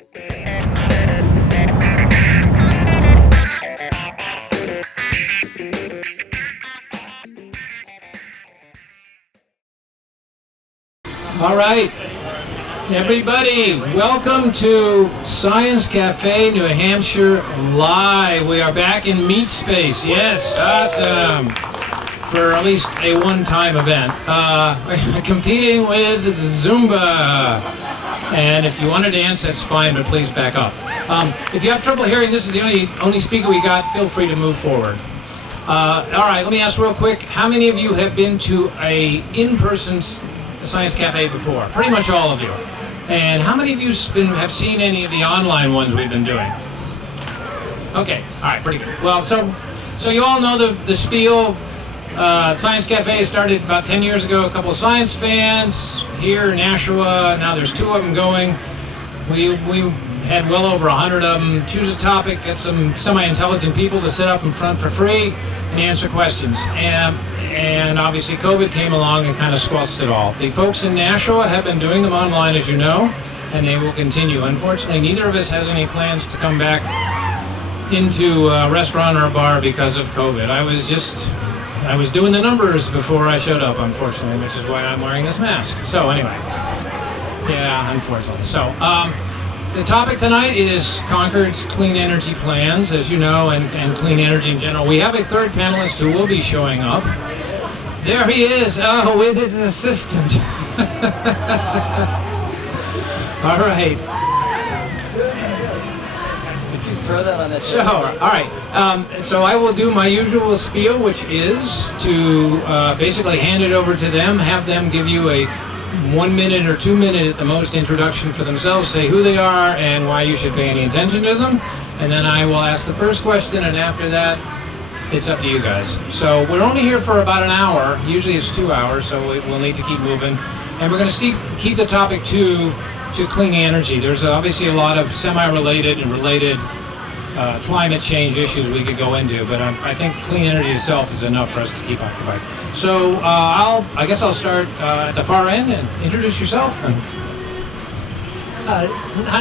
All right, everybody, welcome to Science Cafe, New Hampshire, live. We are back in Meat Space. Yes, awesome. For at least a one-time event. Competing with Zumba. And if you want to dance, that's fine, but please back up. If you have trouble hearing, this is the only speaker we got. Feel free to move forward. All right, let me ask real quick. How many of you have been to a in-person Science Cafe before? Pretty much all of you. And how many of you have seen any of the online ones we've been doing? Okay, all right, pretty good. Well, so you all know the spiel. Science Cafe started about 10 years ago. A couple of science fans here in Nashua. Now there's 2 of them going. We had well over 100 of them. Choose a topic, get some semi-intelligent people to sit up in front for free and answer questions. And obviously COVID came along and kind of squelched it all. The folks in Nashua have been doing them online, as you know, and they will continue. Unfortunately, neither of us has any plans to come back into a restaurant or a bar because of COVID. I was doing the numbers before I showed up, unfortunately, which is why I'm wearing this mask. So anyway, yeah, unfortunately. So the topic tonight is Concord's clean energy plans, as you know, and clean energy in general. We have a third panelist who will be showing up. There he is. Oh, with his assistant. All right. Throw that on that. So, all right. So I will do my usual spiel, which is to basically hand it over to them, have them give you a 1 minute or 2 minute at the most introduction for themselves, say who they are and why you should pay any attention to them, and then I will ask the first question, and after that, it's up to you guys. So we're only here for about an hour. Usually it's 2 hours, so we'll need to keep moving, and we're going to keep the topic to clean energy. There's obviously a lot of semi-related and related climate change issues we could go into, but I think clean energy itself is enough for us to keep occupied. So I guess I'll start at the far end and introduce yourself. Hi,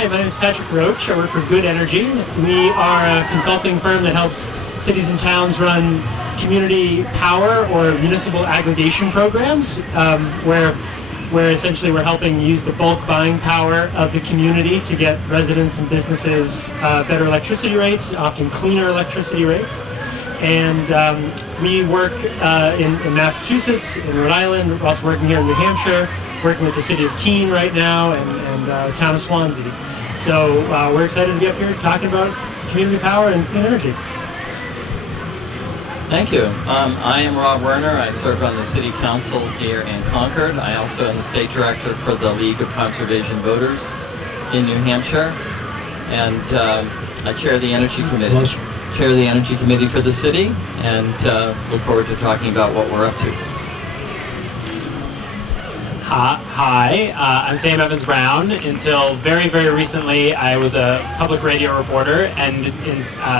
my name is Patrick Roach. I work for Good Energy. We are a consulting firm that helps cities and towns run community power or municipal aggregation programs, where essentially we're helping use the bulk buying power of the community to get residents and businesses better electricity rates, often cleaner electricity rates. And we work in Massachusetts, in Rhode Island. We're also working here in New Hampshire, working with the city of Keene right now and the town of Swansea. So we're excited to be up here talking about community power and clean energy. Thank you. I am Rob Werner. I serve on the City Council here in Concord. I also am the State Director for the League of Conservation Voters in New Hampshire. And I chair the Energy Committee. Chair the Energy Committee for the city, and look forward to talking about what we're up to. Hi, I'm Sam Evans-Brown. Until very, very recently, I was a public radio reporter, and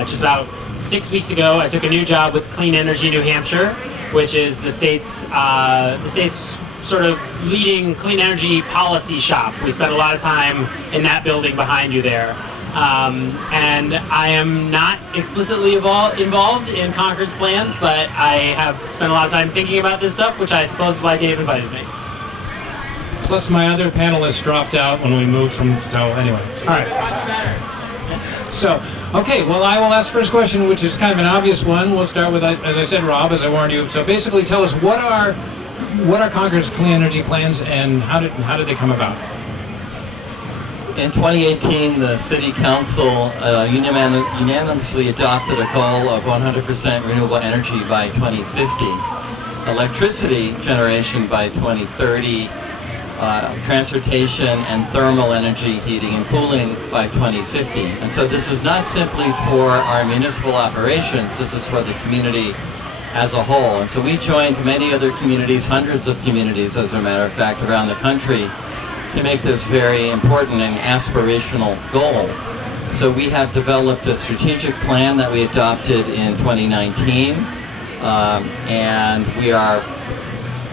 just about 6 weeks ago, I took a new job with Clean Energy New Hampshire, which is the state's sort of leading clean energy policy shop. We spent a lot of time in that building behind you there. And I am not explicitly involved in Concord's plans, but I have spent a lot of time thinking about this stuff, which I suppose is why Dave invited me. Plus my other panelists dropped out when we moved so anyway. All right. So, okay, well, I will ask the first question, which is kind of an obvious one. We'll start with, as I said, Rob, as I warned you. So basically tell us what are Concord's clean energy plans and how did they come about? In 2018, the City Council unanimously adopted a goal of 100% renewable energy by 2050, electricity generation by 2030, transportation and thermal energy heating and cooling by 2050. And so this is not simply for our municipal operations, this is for the community as a whole. And so we joined many other communities, hundreds of communities as a matter of fact, around the country, to make this very important and aspirational goal. So we have developed a strategic plan that we adopted in 2019, and we are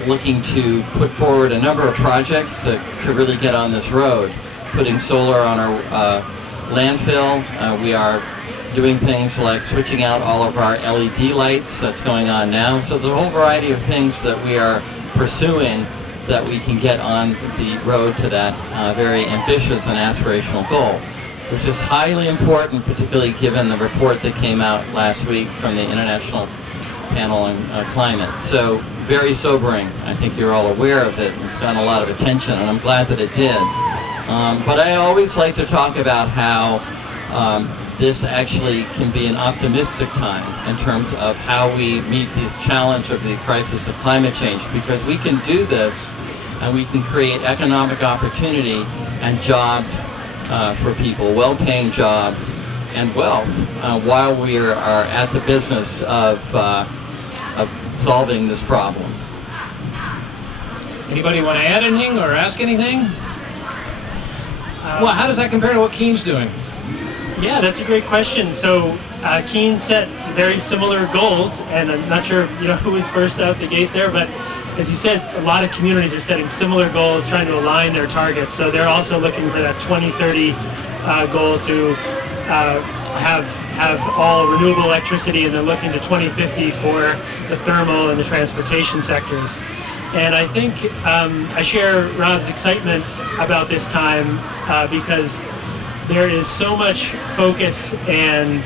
looking to put forward a number of projects to really get on this road. putting solar on our landfill. We are doing things like switching out all of our LED lights. That's going on now. So there's a whole variety of things that we are pursuing that we can get on the road to that very ambitious and aspirational goal, which is highly important, particularly given the report that came out last week from the International Panel on Climate. So very sobering. I think you're all aware of it. It's gotten a lot of attention, and I'm glad that it did. But I always like to talk about how this actually can be an optimistic time in terms of how we meet this challenge of the crisis of climate change, because we can do this and we can create economic opportunity and jobs for people, well-paying jobs and wealth, while we are at the business of solving this problem. Anybody want to add anything or ask anything? Well, how does that compare to what Keen's doing? Yeah, that's a great question. So Keene set very similar goals, and I'm not sure who was first out the gate there, but as you said, a lot of communities are setting similar goals, trying to align their targets. So they're also looking for that 2030 goal to have all renewable electricity, and they're looking to 2050 for the thermal and the transportation sectors. And I think I share Rob's excitement about this time because there is so much focus, and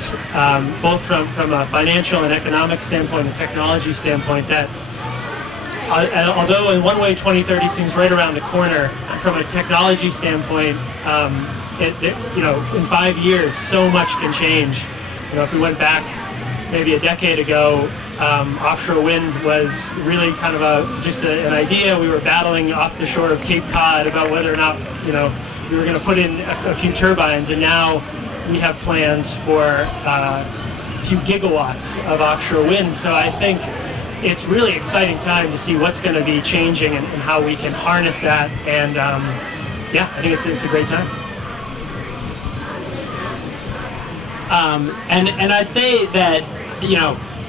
both from a financial and economic standpoint and technology standpoint, that although in one way 2030 seems right around the corner, from a technology standpoint, in 5 years so much can change. If we went back maybe a decade ago, offshore wind was really kind of just an idea. We were battling off the shore of Cape Cod about whether or not we were going to put in a few turbines, and now we have plans for a few gigawatts of offshore wind. So I think it's really exciting time to see what's going to be changing and how we can harness that. And I think it's a great time. And I'd say that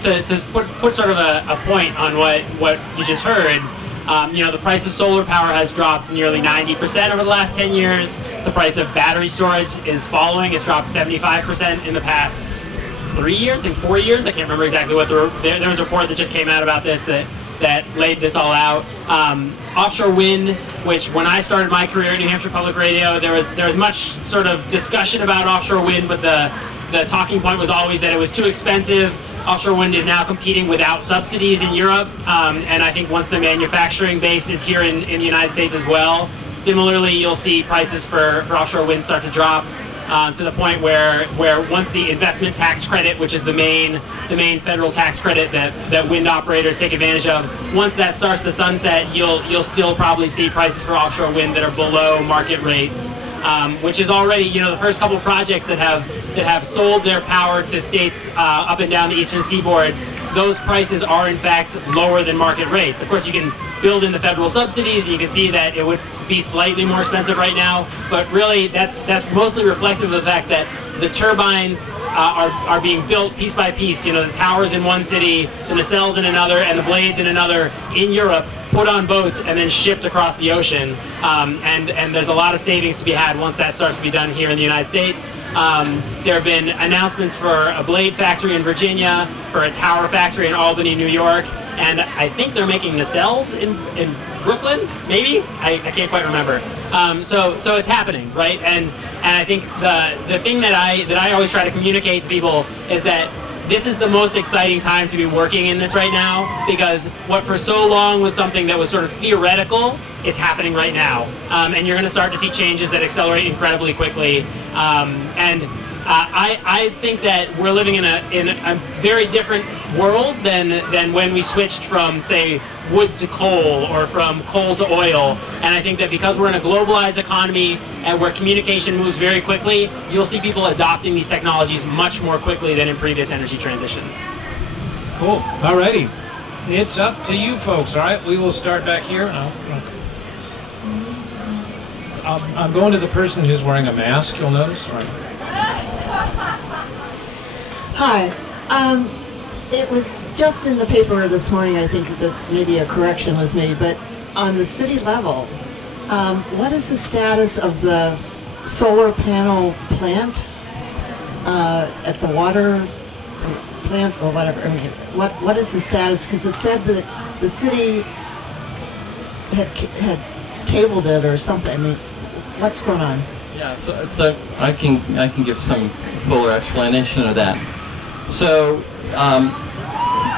to put sort of a point on what you just heard. The price of solar power has dropped nearly 90% over the last 10 years. The price of battery storage is falling. It's dropped 75% in the past 3 years, I think 4 years. I can't remember exactly what there was a report that just came out about this that laid this all out. Offshore wind, which when I started my career at New Hampshire Public Radio, there was much sort of discussion about offshore wind, but the talking point was always that it was too expensive. Offshore wind is now competing without subsidies in Europe, and I think once the manufacturing base is here in the United States as well, similarly you'll see prices for offshore wind start to drop to the point where once the investment tax credit, which is the main federal tax credit that wind operators take advantage of, once that starts to sunset, you'll still probably see prices for offshore wind that are below market rates. Which is already, the first couple of projects that have sold their power to states up and down the eastern seaboard, those prices are in fact lower than market rates. Of course, you can build in the federal subsidies, and you can see that it would be slightly more expensive right now, but really that's mostly reflective of the fact that the turbines are being built piece by piece. The towers in one city, the nacelles in another, and the blades in another in Europe, put on boats and then shipped across the ocean. And there's a lot of savings to be had once that starts to be done here in the United States. There have been announcements for a blade factory in Virginia, for a tower factory in Albany, New York, and I think they're making nacelles in Brooklyn, maybe? I can't quite remember. So it's happening, right? And I think the thing that I always try to communicate to people is that this is the most exciting time to be working in this right now, because what for so long was something that was sort of theoretical, it's happening right now. And you're going to start to see changes that accelerate incredibly quickly. I think that we're living in a very different world than when we switched from, say, wood to coal or from coal to oil. And I think that because we're in a globalized economy and where communication moves very quickly, you'll see people adopting these technologies much more quickly than in previous energy transitions. Cool. All righty. It's up to you folks. All right, we will start back here. I'm going to the person who's wearing a mask, you'll notice. All right. Hi. It was just in the paper this morning, I think, that maybe a correction was made, but on the city level, what is the status of the solar panel plant at the water plant or whatever. I mean, what is the status? Because it said that the city had tabled it or something. I mean, what's going on? Yeah, so I can give some fuller explanation of that. So,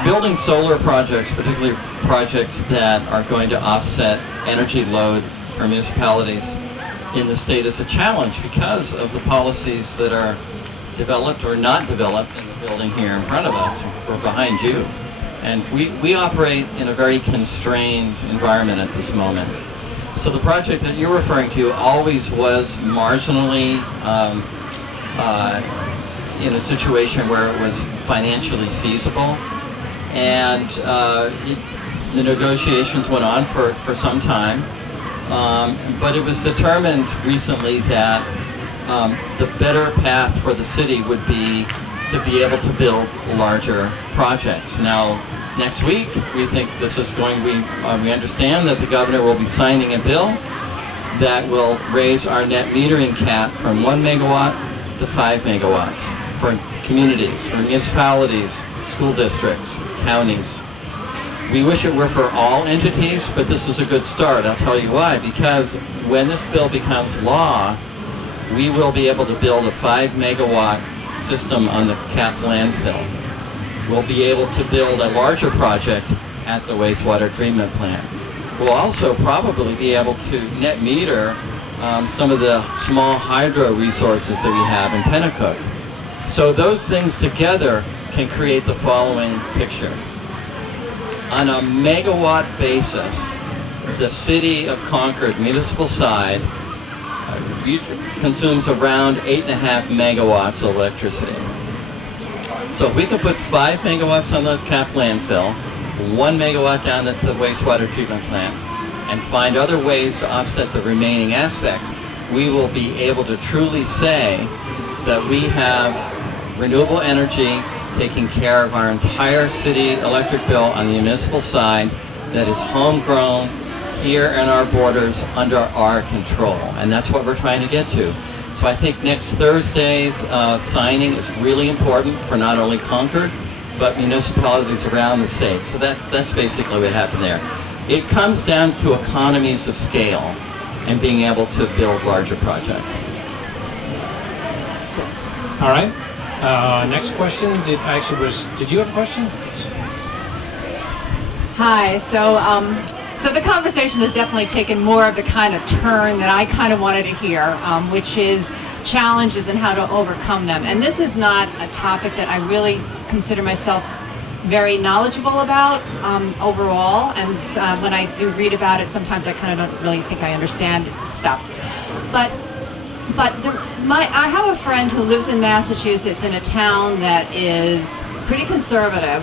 building solar projects, particularly projects that are going to offset energy load for municipalities in the state, is a challenge because of the policies that are developed or not developed in the building here in front of us or behind you. And we operate in a very constrained environment at this moment. So the project that you're referring to always was marginally in a situation where it was financially feasible. And the negotiations went on for some time. But it was determined recently that the better path for the city would be to be able to build larger projects. Now, next week, we think this is going, we understand that the governor will be signing a bill that will raise our net metering cap from 1 megawatt to 5 megawatts for communities, for municipalities, school districts, counties. We wish it were for all entities, but this is a good start. I'll tell you why. Because when this bill becomes law, we will be able to build a 5 megawatt system on the capped landfill. We'll be able to build a larger project at the wastewater treatment plant. We'll also probably be able to net meter some of the small hydro resources that we have in Pennacook. So those things together can create the following picture. On a megawatt basis, the city of Concord municipal side consumes around 8.5 megawatts of electricity. So if we can put 5 megawatts on the capped landfill, 1 megawatt down at the wastewater treatment plant, and find other ways to offset the remaining aspect, we will be able to truly say that we have renewable energy taking care of our entire city electric bill on the municipal side that is homegrown here in our borders under our control. And that's what we're trying to get to. So I think next Thursday's signing is really important for not only Concord, but municipalities around the state. So that's basically what happened there. It comes down to economies of scale and being able to build larger projects. All right. Next question. Did you have a question? Hi. So the conversation has definitely taken more of the kind of turn that I kind of wanted to hear, which is challenges and how to overcome them. And this is not a topic that I really consider myself very knowledgeable about overall. And when I do read about it, sometimes I kind of don't really think I understand stuff. But I have a friend who lives in Massachusetts in a town that is pretty conservative.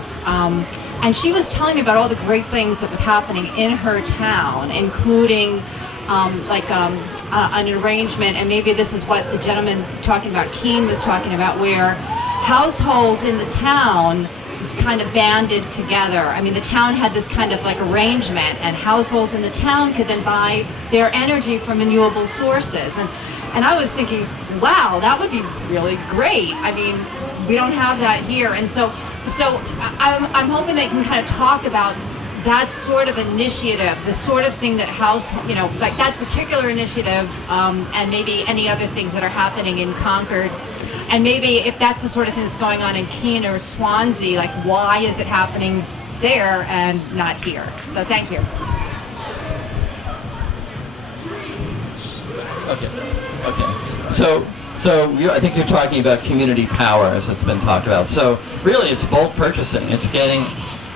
And she was telling me about all the great things that was happening in her town, including an arrangement, and maybe this is what the gentleman talking about, Keene, was talking about, where households in the town kind of banded together. I mean, the town had this kind of like arrangement, and households in the town could then buy their energy from renewable sources. And I was thinking, wow, that would be really great. I mean, we don't have that here. And so I'm hoping they can kind of talk about that sort of initiative, the sort of thing that like that particular initiative, and maybe any other things that are happening in Concord. And maybe if that's the sort of thing that's going on in Keene or Swansea, like why is it happening there and not here? So thank you. Okay. So I think you're talking about community power, as it's been talked about. So really, it's bulk purchasing. It's getting,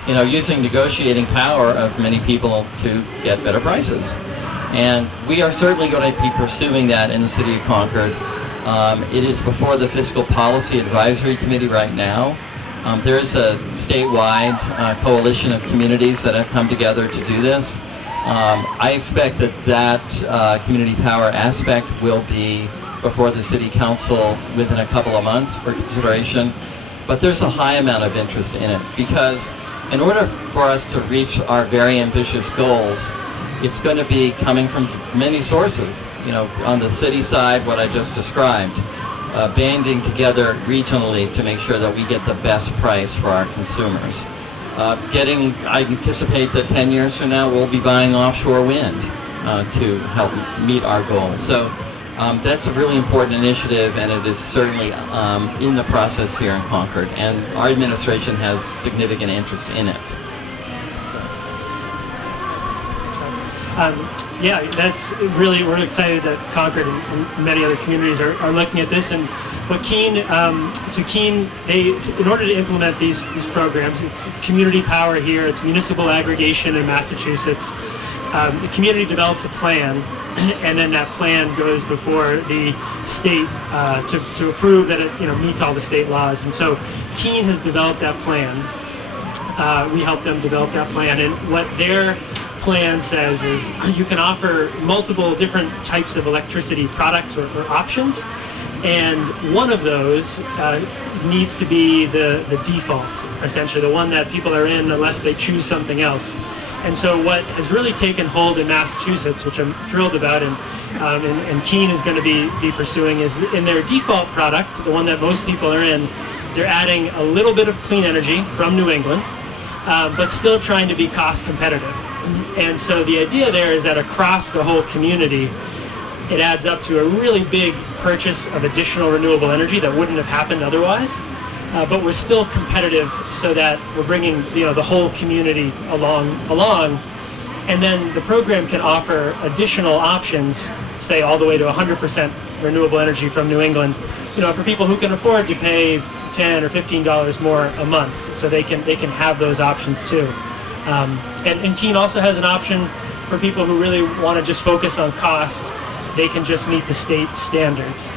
using negotiating power of many people to get better prices. And we are certainly going to be pursuing that in the city of Concord. It is before the Fiscal Policy Advisory Committee right now. There is a statewide coalition of communities that have come together to do this. I expect that community power aspect will be before the City Council within a couple of months for consideration. But there's a high amount of interest in it, because in order for us to reach our very ambitious goals, it's going to be coming from many sources. You know, on the city side, what I just described, banding together regionally to make sure that we get the best price for our consumers. I anticipate that 10 years from now we'll be buying offshore wind to help meet our goals. So that's a really important initiative, and it is certainly in the process here in Concord, and our administration has significant interest in it. Yeah, that's really, we're excited that Concord and many other communities are looking at this. And what Keene, in order to implement these programs, it's community power here, it's municipal aggregation in Massachusetts. The community develops a plan, and then that plan goes before the state to approve that it meets all the state laws. And so Keene has developed that plan. We helped them develop that plan, and what their plan says is you can offer multiple different types of electricity products or options, and one of those needs to be the default, essentially the one that people are in unless they choose something else. And so what has really taken hold in Massachusetts, which I'm thrilled about, and Keene is going to be pursuing, is in their default product, the one that most people are in, they're adding a little bit of clean energy from New England, but still trying to be cost competitive. And so the idea there is that across the whole community, it adds up to a really big purchase of additional renewable energy that wouldn't have happened otherwise. But we're still competitive so that we're bringing the whole community along. And then the program can offer additional options, say all the way to 100% renewable energy from New England, for people who can afford to pay $10 or $15 more a month, so they can have those options too. And Keene also has an option for people who really want to just focus on cost. They can just meet the state standards.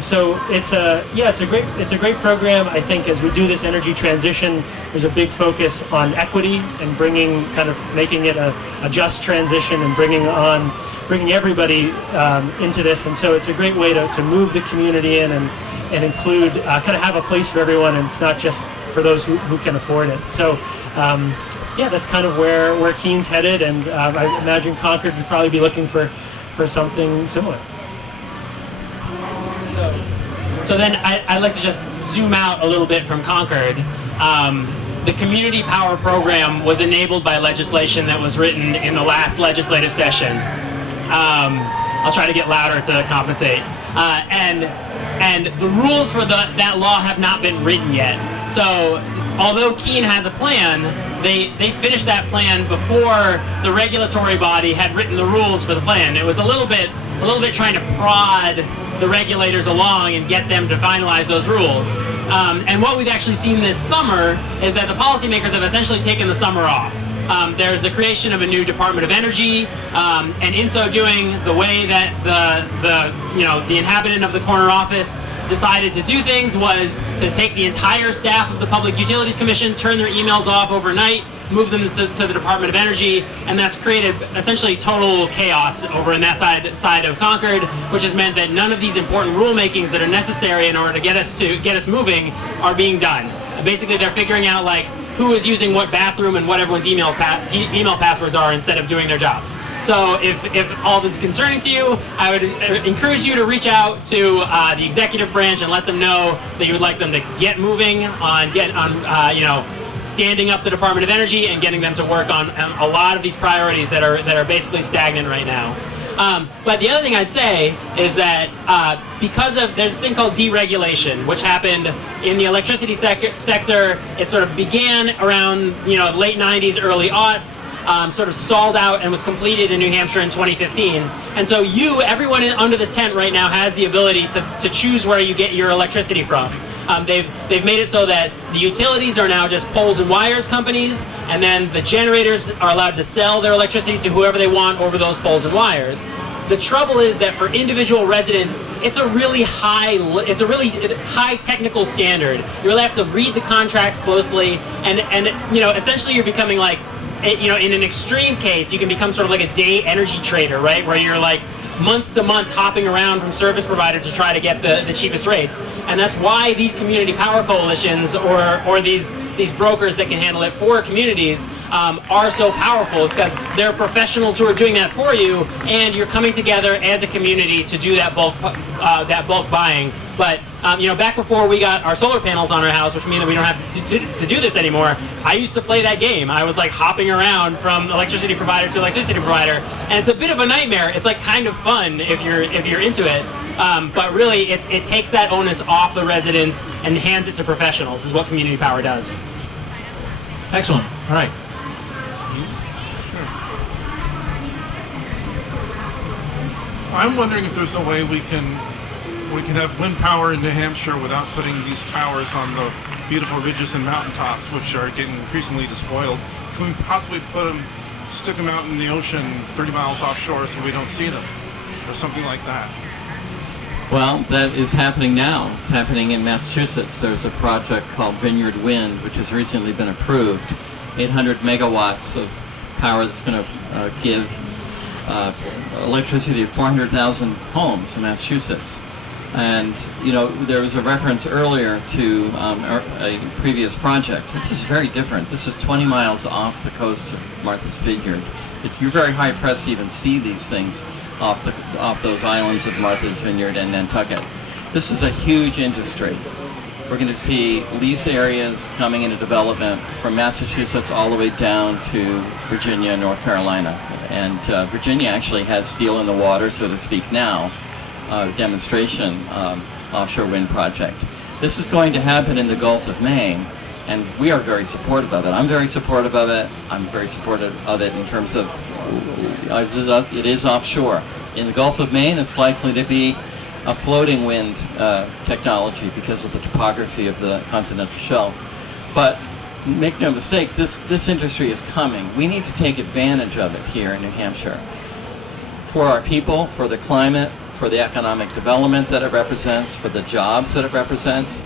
So it's a great program. I think as we do this energy transition, there's a big focus on equity and making it a just transition and bringing everybody into this. And so it's a great way to move the community in and include, have a place for everyone, and it's not just for those who can afford it. So that's kind of where Keene's headed, and I imagine Concord would probably be looking for something similar. So then I'd like to just zoom out a little bit from Concord. The Community Power Program was enabled by legislation that was written in the last legislative session. I'll try to get louder to compensate. And the rules for that law have not been written yet. So although Keene has a plan, they finished that plan before the regulatory body had written the rules for the plan. It was a little bit trying to prod the regulators along and get them to finalize those rules. And what we've actually seen this summer is that the policymakers have essentially taken the summer off. There's the creation of a new Department of Energy, and in so doing, the way that the inhabitant of the corner office decided to do things was to take the entire staff of the Public Utilities Commission, turn their emails off overnight, move them to the Department of Energy, and that's created essentially total chaos over in that side of Concord, which has meant that none of these important rulemakings that are necessary in order to get us moving are being done. Basically, they're figuring out who is using what bathroom and what everyone's email passwords are instead of doing their jobs. So if all this is concerning to you, I would encourage you to reach out to the executive branch and let them know that you would like them to get moving on standing up the Department of Energy and getting them to work on a lot of these priorities that are basically stagnant right now. But the other thing I'd say is that because of there's this thing called deregulation, which happened in the electricity sector. It sort of began around late 90s, early aughts, sort of stalled out and was completed in New Hampshire in 2015. And so everyone under this tent right now has the ability to choose where you get your electricity from. They've made it so that the utilities are now just poles and wires companies, and then the generators are allowed to sell their electricity to whoever they want over those poles and wires. The trouble is that for individual residents, it's a really high technical standard. You really have to read the contract closely, and essentially you're becoming in an extreme case, you can become sort of like a day energy trader, right? Where you're month to month hopping around from service provider to try to get the cheapest rates. And that's why these community power coalitions or these brokers that can handle it for communities are so powerful. It's because they're professionals who are doing that for you, and you're coming together as a community to do that bulk buying. But back before we got our solar panels on our house, which means that we don't have to do this anymore, I used to play that game. I was like hopping around from electricity provider to electricity provider, and it's a bit of a nightmare. It's like kind of fun if you're into it, but really it takes that onus off the residents and hands it to professionals. Is what community power does. Excellent. All right. I'm wondering if there's a way we can have wind power in New Hampshire without putting these towers on the beautiful ridges and mountaintops, which are getting increasingly despoiled. Can we possibly stick them out in the ocean 30 miles offshore so we don't see them, or something like that? Well, that is happening now. It's happening in Massachusetts. There's a project called Vineyard Wind, which has recently been approved. 800 megawatts of power that's going to give electricity to 400,000 homes in Massachusetts. And, there was a reference earlier to a previous project. This is very different. This is 20 miles off the coast of Martha's Vineyard. You're very high-pressed to even see these things off those islands of Martha's Vineyard and Nantucket. This is a huge industry. We're going to see lease areas coming into development from Massachusetts all the way down to Virginia and North Carolina. And Virginia actually has steel in the water, so to speak, now. Demonstration offshore wind project. This is going to happen in the Gulf of Maine, and we are very supportive of it. I'm very supportive of it. I'm very supportive of it in terms of it is offshore. In the Gulf of Maine, it's likely to be a floating wind technology because of the topography of the continental shelf. But make no mistake, this industry is coming. We need to take advantage of it here in New Hampshire for our people, for the climate, for the economic development that it represents, for the jobs that it represents.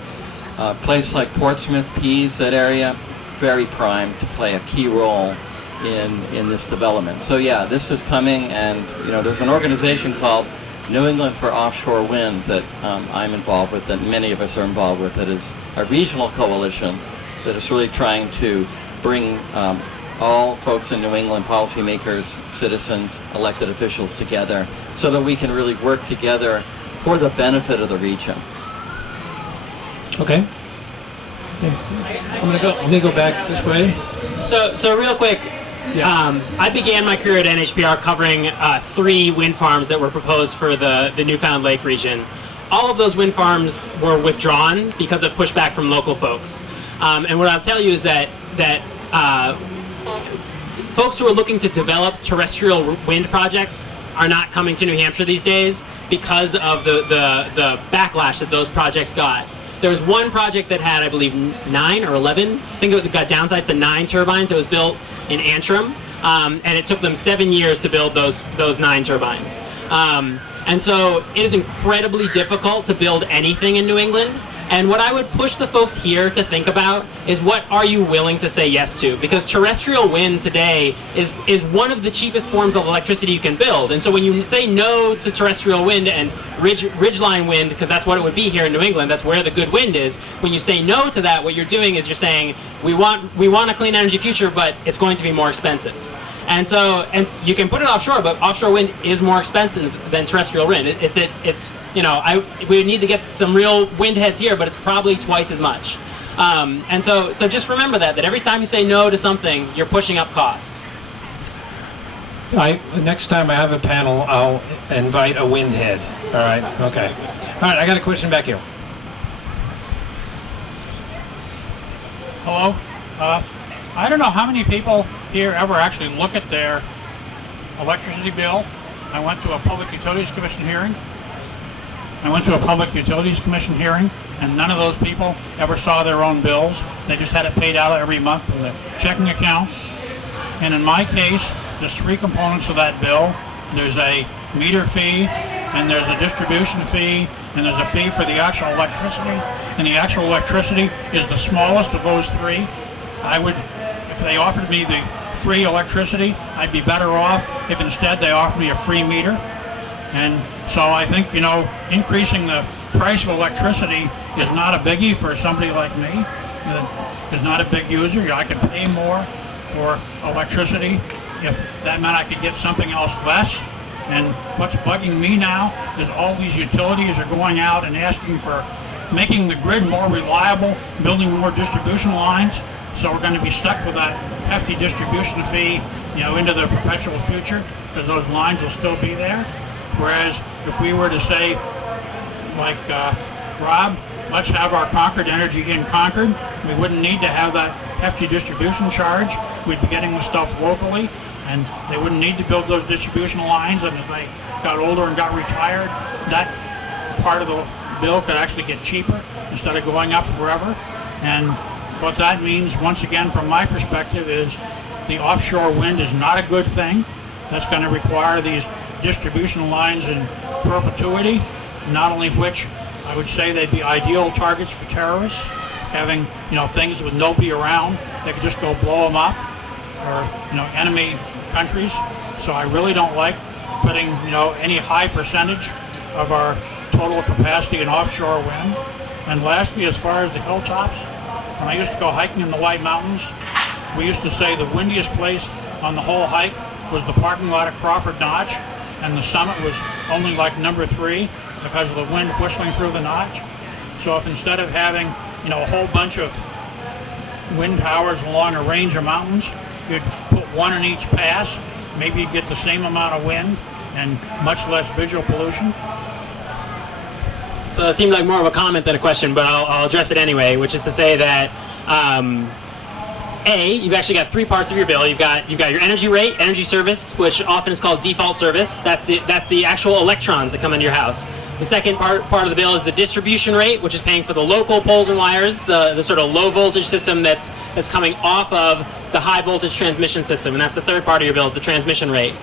A place like Portsmouth, Pease, that area, very primed to play a key role in this development. So yeah, this is coming, and there's an organization called New England for Offshore Wind that I'm involved with, that many of us are involved with, that is a regional coalition that is really trying to bring all folks in New England, policymakers, citizens, elected officials together so that we can really work together for the benefit of the region. Okay. I'm gonna go back this way. So real quick, Yeah. I began my career at NHPR covering 3 wind farms that were proposed for the Newfound Lake region. All of those wind farms were withdrawn because of pushback from local folks. And what I'll tell you is that folks who are looking to develop terrestrial wind projects are not coming to New Hampshire these days because of the backlash that those projects got. There was one project that had, I believe, 9 or 11. I think it got downsized to 9 turbines that was built in Antrim, and it took them 7 years to build those 9 turbines. And so it is incredibly difficult to build anything in New England. And what I would push the folks here to think about is, what are you willing to say yes to? Because terrestrial wind today is one of the cheapest forms of electricity you can build. And so when you say no to terrestrial wind and ridgeline wind, because that's what it would be here in New England, that's where the good wind is. When you say no to that, what you're doing is you're saying, we want a clean energy future, but it's going to be more expensive. And you can put it offshore, but offshore wind is more expensive than terrestrial wind. We need to get some real wind heads here, but it's probably twice as much. And so just remember that every time you say no to something, you're pushing up costs. Next time I have a panel, I'll invite a wind head. All right. Okay. All right. I got a question back here. Hello. I don't know how many people here ever actually look at their electricity bill. I went to a Public Utilities Commission hearing. And none of those people ever saw their own bills. They just had it paid out every month from the checking account. And in my case, there's 3 components of that bill. There's a meter fee, and there's a distribution fee, and there's a fee for the actual electricity. And the actual electricity is the smallest of those 3. If they offered me the free electricity, I'd be better off if instead they offered me a free meter. And so I think, increasing the price of electricity is not a biggie for somebody like me that is not a big user. I could pay more for electricity if that meant I could get something else less. And what's bugging me now is all these utilities are going out and asking for making the grid more reliable, building more distribution lines. So we're going to be stuck with that hefty distribution fee, into the perpetual future, because those lines will still be there. Whereas if we were to say, like Rob, let's have our Concord energy in Concord, we wouldn't need to have that hefty distribution charge. We'd be getting the stuff locally, and they wouldn't need to build those distribution lines. And as they got older and got retired, that part of the bill could actually get cheaper instead of going up forever. And what that means, once again, from my perspective, is the offshore wind is not a good thing. That's going to require these distribution lines in perpetuity, not only which I would say they'd be ideal targets for terrorists, having things with nobody around, they could just go blow them up, or enemy countries. So I really don't like putting any high percentage of our total capacity in offshore wind. And lastly, as far as the hilltops, when I used to go hiking in the White Mountains, we used to say the windiest place on the whole hike was the parking lot at Crawford Notch, and the summit was only like number 3 because of the wind whistling through the notch. So if instead of having a whole bunch of wind towers along a range of mountains, you'd put one in each pass, maybe you'd get the same amount of wind and much less visual pollution. So it seemed like more of a comment than a question, but I'll address it anyway, which is to say that you've actually got 3 parts of your bill. You've got your energy rate, energy service, which often is called default service. That's the actual electrons that come into your house. The second part of the bill is the distribution rate, which is paying for the local poles and wires, the sort of low voltage system that's coming off of the high voltage transmission system, and that's the third part of your bill, is the transmission rate.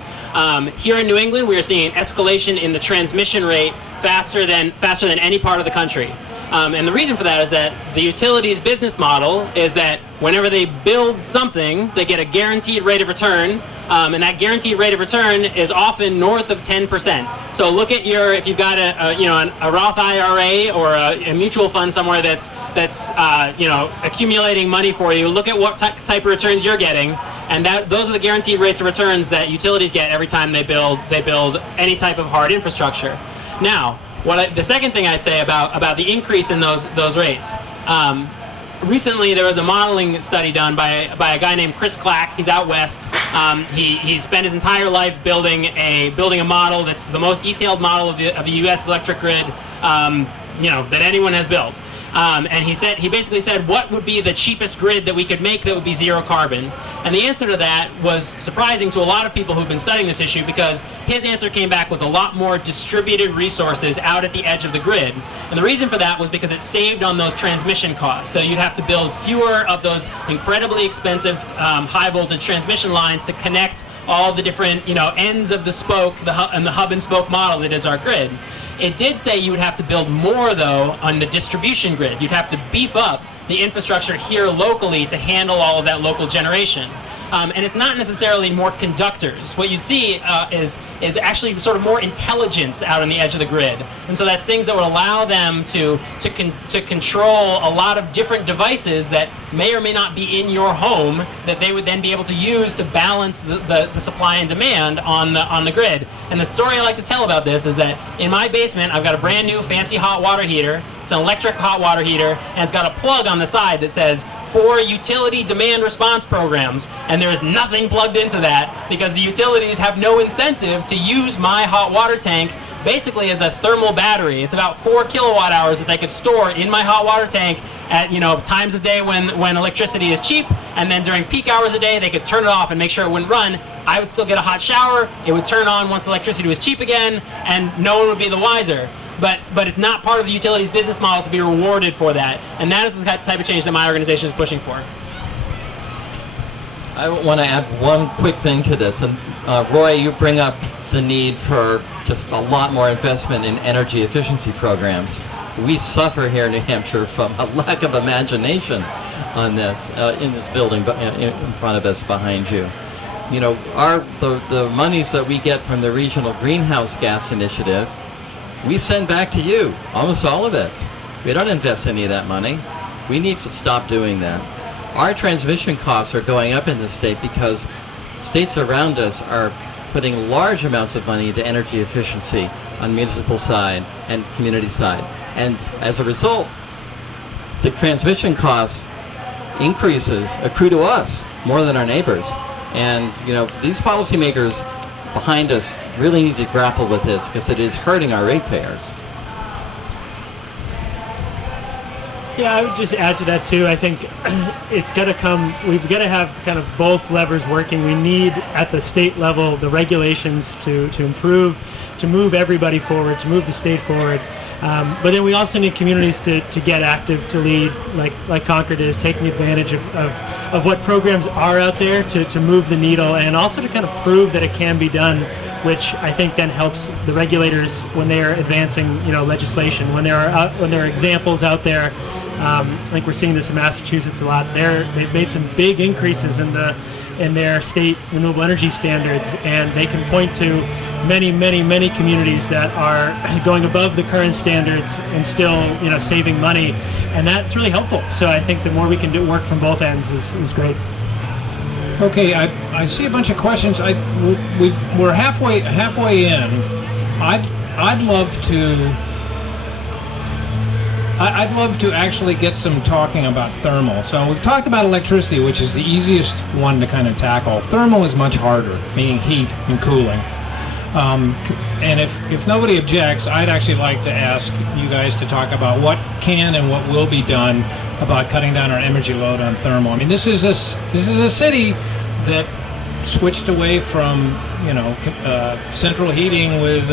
Here in New England, we are seeing an escalation in the transmission rate faster than any part of the country. And the reason for that is that the utilities business model is that whenever they build something, they get a guaranteed rate of return, and that guaranteed rate of return is often north of 10%. So look at if you've got a Roth IRA or a mutual fund somewhere that's accumulating money for you. Look at what type of returns you're getting, and those are the guaranteed rates of returns that utilities get every time they build any type of hard infrastructure. Now, the second thing I'd say about the increase in those rates. Recently, there was a modeling study done by a guy named Chris Clack. He's out west. He spent his entire life building a model that's the most detailed model of the U.S. electric grid, that anyone has built. And he basically said, what would be the cheapest grid that we could make that would be zero carbon? And the answer to that was surprising to a lot of people who've been studying this issue, because his answer came back with a lot more distributed resources out at the edge of the grid. And the reason for that was because it saved on those transmission costs. So you'd have to build fewer of those incredibly expensive high voltage transmission lines to connect all the different ends of the spoke, and the hub and spoke model that is our grid. It did say you would have to build more, though, on the distribution grid. You'd have to beef up the infrastructure here locally to handle all of that local generation. And it's not necessarily more conductors. What you see is actually sort of more intelligence out on the edge of the grid. And so that's things that would allow them to control a lot of different devices that may or may not be in your home, that they would then be able to use to balance the supply and demand on the grid. And the story I like to tell about this is that in my basement, I've got a brand new fancy hot water heater. It's an electric hot water heater, and it's got a plug on the side that says, for utility demand response programs, and there is nothing plugged into that because the utilities have no incentive to use my hot water tank basically as a thermal battery. It's about 4 kilowatt hours that they could store in my hot water tank at times of day when electricity is cheap, and then during peak hours a day they could turn it off and make sure it wouldn't run. I would still get a hot shower, it would turn on once electricity was cheap again, and no one would be the wiser. But it's not part of the utilities business model to be rewarded for that. And that is the type of change that my organization is pushing for. I want to add one quick thing to this. And Roy, you bring up the need for just a lot more investment in energy efficiency programs. We suffer here in New Hampshire from a lack of imagination on this, in this building in front of us, behind you. you know, the monies that we get from the Regional Greenhouse Gas Initiative, we send back to you, almost all of it. We don't invest any of that money. We need to stop doing that. Our transmission costs are going up in the state because states around us are putting large amounts of money into energy efficiency on municipal side and community side. And as a result, the transmission costs increases accrue to us more than our neighbors. And you know, these policymakers behind us really need to grapple with this because it is hurting our ratepayers. Yeah, I would just add to that too. I think it's got to come, we've got to have kind of both levers working. We need at the state level the regulations to improve, to move everybody forward, to move the state forward. But then we also need communities to get active, to lead, like Concord is, taking advantage of what programs are out there to move the needle, and also to kind of prove that it can be done, which I think then helps the regulators when they are advancing, you know, legislation. When there are examples out there, I think we're seeing this in Massachusetts a lot. They've made some big increases in their state renewable energy standards, and they can point to many communities that are going above the current standards and still, you know, saving money, and that's really helpful. So I think the more we can do work from both ends is great. Okay, I see a bunch of questions. We're halfway in. I'd love to actually get some talking about thermal. So we've talked about electricity, which is the easiest one to kind of tackle. Thermal is much harder, meaning heat and cooling. And if nobody objects, I'd actually like to ask you guys to talk about what can and what will be done about cutting down our energy load on thermal. I mean, this is a city that switched away from, you know, central heating with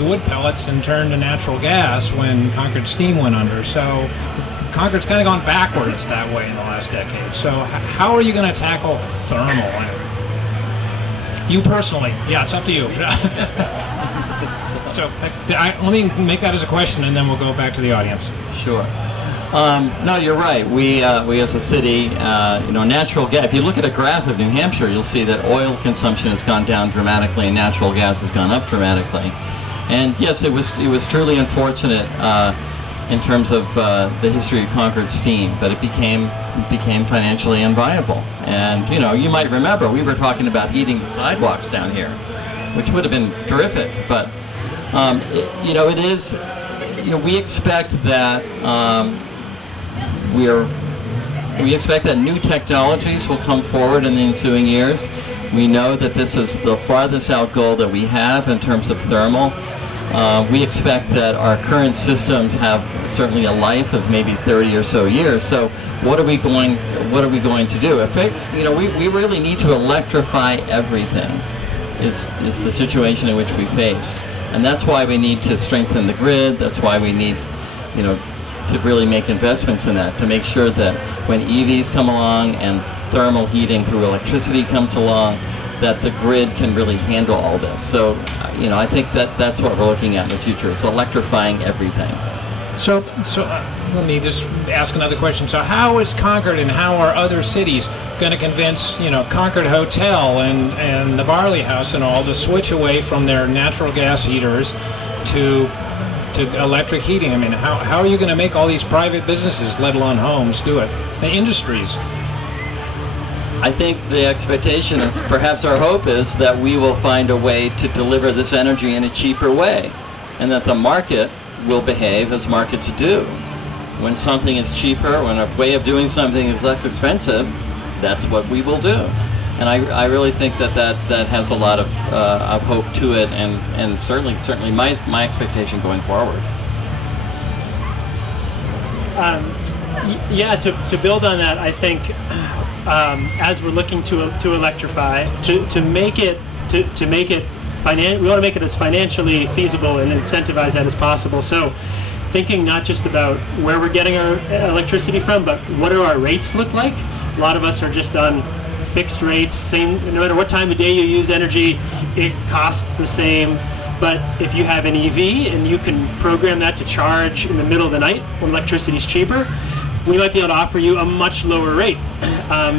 wood pellets and turned to natural gas when Concord Steam went under. So Concord's kind of gone backwards that way in the last decade. So how are you going to tackle thermal? You personally, yeah, it's up to you. So let me make that as a question, and then we'll go back to the audience. Sure. No, you're right. We as a city, you know, natural gas. If you look at a graph of New Hampshire, you'll see that oil consumption has gone down dramatically, and natural gas has gone up dramatically. And yes, it was truly unfortunate in terms of the history of Concord Steam, but it became financially unviable. And you know, you might remember we were talking about heating the sidewalks down here, which would have been terrific. But you know, it is. You know, we expect that we expect that new technologies will come forward in the ensuing years. We know that this is the farthest out goal that we have in terms of thermal. We expect that our current systems have certainly a life of maybe 30 or so years. So what are we going to do? If it, you know, we really need to electrify everything. Is the situation in which we face. And that's why we need to strengthen the grid. That's why we need, you know, to really make investments in that, to make sure that when EVs come along and thermal heating through electricity comes along, that the grid can really handle all this. So, you know, I think that's what we're looking at in the future, is electrifying everything. So let me just ask another question. So how is Concord and how are other cities going to convince, you know, Concord Hotel and the Barley House and all to switch away from their natural gas heaters to electric heating? I mean, how are you going to make all these private businesses, let alone homes, do it? The industries. I think the expectation is, perhaps our hope is, that we will find a way to deliver this energy in a cheaper way, and that the market will behave as markets do. When something is cheaper, when a way of doing something is less expensive, that's what we will do. And I really think that has a lot of hope to it, and certainly my expectation going forward. Yeah, to build on that, I think as we're looking to electrify, to make it we want to make it as financially feasible and incentivize that as possible. So thinking not just about where we're getting our electricity from, but what do our rates look like? A lot of us are just on fixed rates, same, no matter what time of day you use energy, it costs the same. But if you have an EV and you can program that to charge in the middle of the night when electricity is cheaper, we might be able to offer you a much lower rate.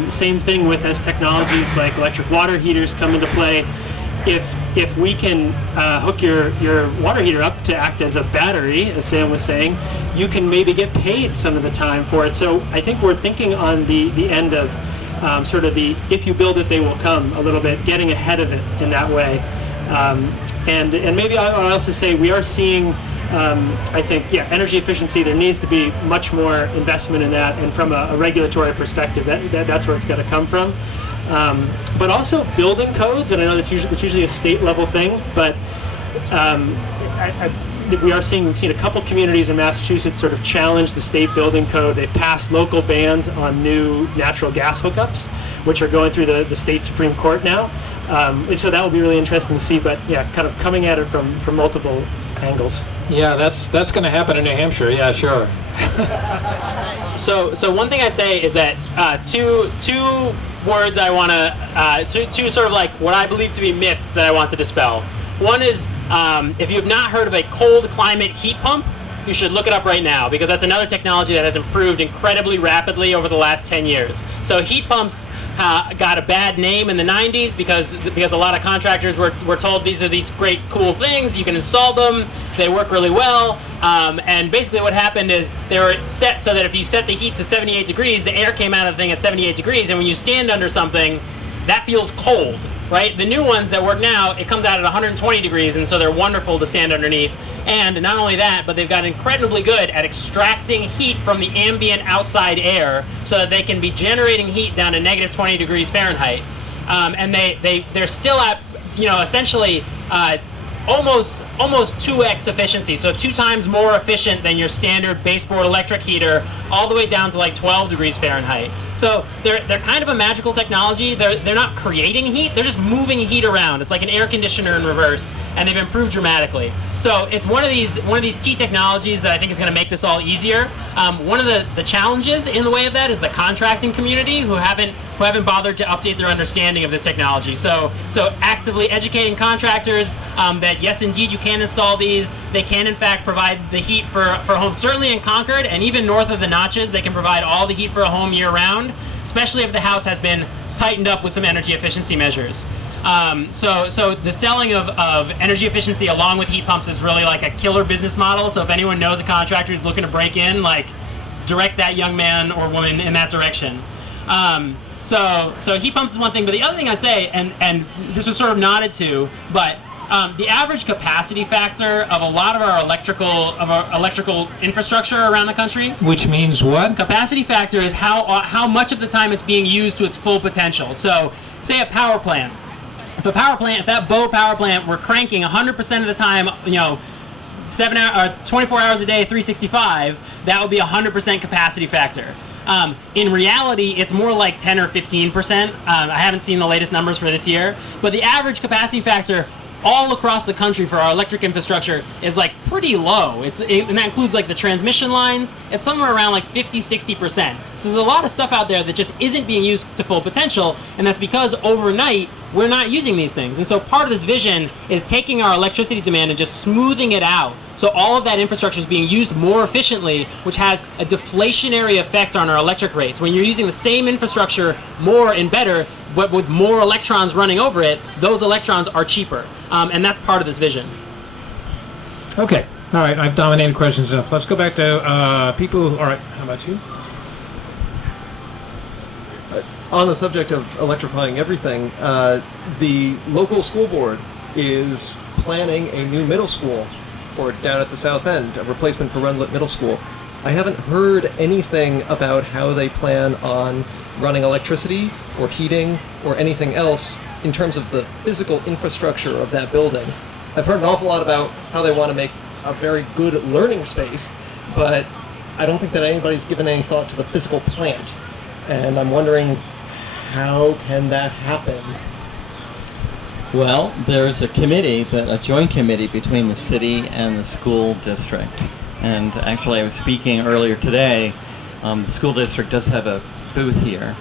Same thing with as technologies like electric water heaters come into play. If we can hook your water heater up to act as a battery, as Sam was saying, you can maybe get paid some of the time for it. So I think we're thinking on the end of sort of the if you build it, they will come a little bit, getting ahead of it in that way. And maybe I'll also say we are seeing, I think, energy efficiency, there needs to be much more investment in that, and from a regulatory perspective, that's where it's got to come from. But also building codes, and I know that's usually a state level thing, but we've seen a couple communities in Massachusetts sort of challenge the state building code. They've passed local bans on new natural gas hookups, which are going through the state Supreme Court now. So that will be really interesting to see, but kind of coming at it from multiple angles. Yeah, that's going to happen in New Hampshire. Yeah, sure. So one thing I'd say is that two words I want to, two sort of like what I believe to be myths that I want to dispel. One is, if you have not heard of a cold climate heat pump, you should look it up right now, because that's another technology that has improved incredibly rapidly over the last 10 years. So heat pumps got a bad name in the 90s because a lot of contractors were told these are these great cool things, you can install them, they work really well, and basically what happened is they were set so that if you set the heat to 78 degrees, the air came out of the thing at 78 degrees, and when you stand under something, that feels cold, right? The new ones that work now, it comes out at 120 degrees, and so they're wonderful to stand underneath. And not only that, but they've got incredibly good at extracting heat from the ambient outside air so that they can be generating heat down to negative 20 degrees Fahrenheit. And they're still at, essentially almost 2x efficiency, so 2 times more efficient than your standard baseboard electric heater, all the way down to like 12 degrees Fahrenheit. So they're kind of a magical technology. They're not creating heat, they're just moving heat around. It's like an air conditioner in reverse, and they've improved dramatically. So it's one of these key technologies that I think is going to make this all easier. One of the challenges in the way of that is the contracting community who haven't bothered to update their understanding of this technology. So actively educating contractors that yes, indeed, you can install these. They can, in fact, provide the heat for homes. Certainly in Concord and even north of the Notches, they can provide all the heat for a home year-round, especially if the house has been tightened up with some energy efficiency measures. So the selling of energy efficiency along with heat pumps is really like a killer business model. So if anyone knows a contractor who's looking to break in, like, direct that young man or woman in that direction. So heat pumps is one thing, but the other thing I'd say, and this was sort of nodded to, but the average capacity factor of a lot of our electrical infrastructure around the country. Which means what? Capacity factor is how much of the time it's being used to its full potential. So, say a power plant. If that Bow power plant were cranking 100% of the time, 24 hours a day, 365, that would be 100% capacity factor. In reality, it's more like 10 or 15%. I haven't seen the latest numbers for this year, but the average capacity factor all across the country for our electric infrastructure is like pretty low. And that includes like the transmission lines. It's somewhere around like 50-60%. So there's a lot of stuff out there that just isn't being used to full potential, and that's because overnight we're not using these things. And so part of this vision is taking our electricity demand and just smoothing it out, so all of that infrastructure is being used more efficiently, which has a deflationary effect on our electric rates. When you're using the same infrastructure more and better, but with more electrons running over it, those electrons are cheaper. And that's part of this vision. Okay. All right. I've dominated questions enough. Let's go back to people. All right. How about you? On the subject of electrifying everything, the local school board is planning a new middle school for down at the south end, a replacement for Runlet Middle School. I haven't heard anything about how they plan on running electricity or heating or anything else in terms of the physical infrastructure of that building. I've heard an awful lot about how they want to make a very good learning space, but I don't think that anybody's given any thought to the physical plant. And I'm wondering, how can that happen? Well, there's a joint committee between the city and the school district. And actually, I was speaking earlier today. The school district does have a booth here.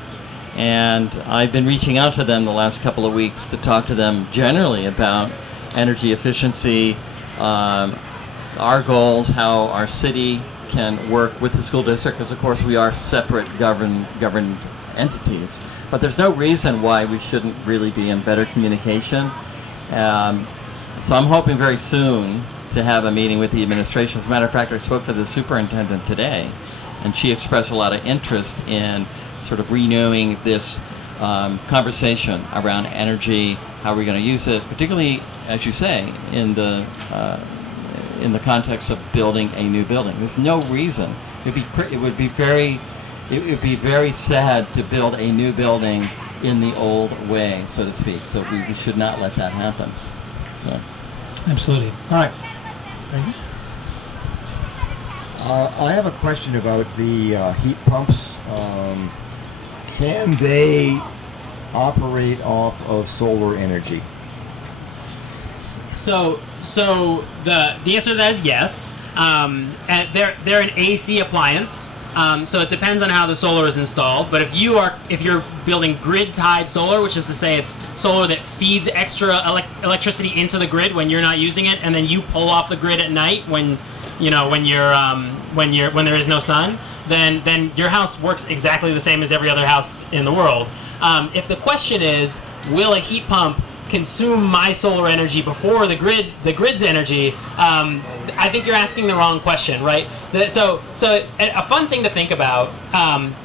And I've been reaching out to them the last couple of weeks to talk to them generally about energy efficiency, our goals, how our city can work with the school district, because of course we are separate governed entities. But there's no reason why we shouldn't really be in better communication. So I'm hoping very soon to have a meeting with the administration. As a matter of fact, I spoke to the superintendent today, and she expressed a lot of interest in sort of renewing this conversation around energy, how we're going to use it, particularly, as you say, in the context of building a new building. There's no reason. It would be very sad to build a new building in the old way, so to speak. So we should not let that happen. So, Absolutely. All right. I have a question about the heat pumps. Can they operate off of solar energy? So the answer to that is yes. And they're an AC appliance. So it depends on how the solar is installed. But if you're building grid-tied solar, which is to say it's solar that feeds extra electricity into the grid when you're not using it, and then you pull off the grid at night when there is no sun, then your house works exactly the same as every other house in the world. If the question is, will a heat pump consume my solar energy before the grid's energy, I think you're asking the wrong question, right? So a fun thing to think about,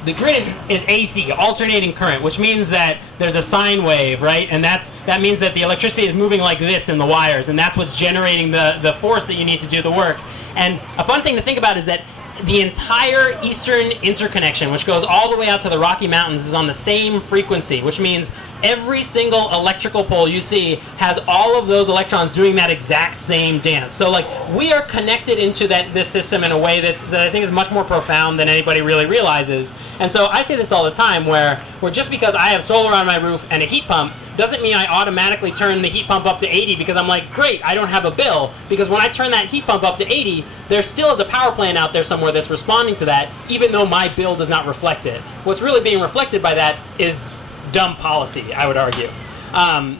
the grid is AC, alternating current, which means that there's a sine wave, right? And that means that the electricity is moving like this in the wires, and that's what's generating the force that you need to do the work. And a fun thing to think about is that the entire eastern interconnection, which goes all the way out to the Rocky Mountains, is on the same frequency, which means every single electrical pole you see has all of those electrons doing that exact same dance. So like, we are connected into this system in a way that I think is much more profound than anybody really realizes. And so I say this all the time, where just because I have solar on my roof and a heat pump doesn't mean I automatically turn the heat pump up to 80 because I'm like, great, I don't have a bill. Because when I turn that heat pump up to 80, there still is a power plant out there somewhere that's responding to that, even though my bill does not reflect it. What's really being reflected by that is dumb policy, I would argue.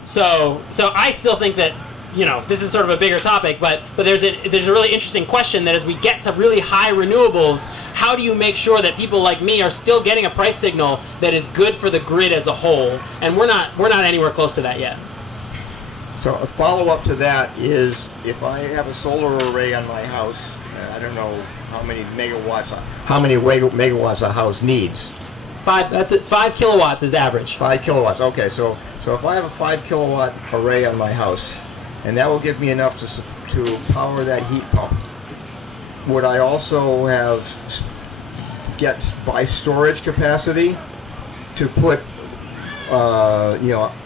So I still think that, this is sort of a bigger topic, but there's a really interesting question that as we get to really high renewables, how do you make sure that people like me are still getting a price signal that is good for the grid as a whole? And we're not anywhere close to that yet. So a follow-up to that is, if I have a solar array on my house, I don't know how many megawatts a house needs. 5 kilowatts is average. 5 kilowatts. Okay, so if I have a 5 kilowatt array on my house, and that will give me enough to power that heat pump, would I also buy storage capacity to put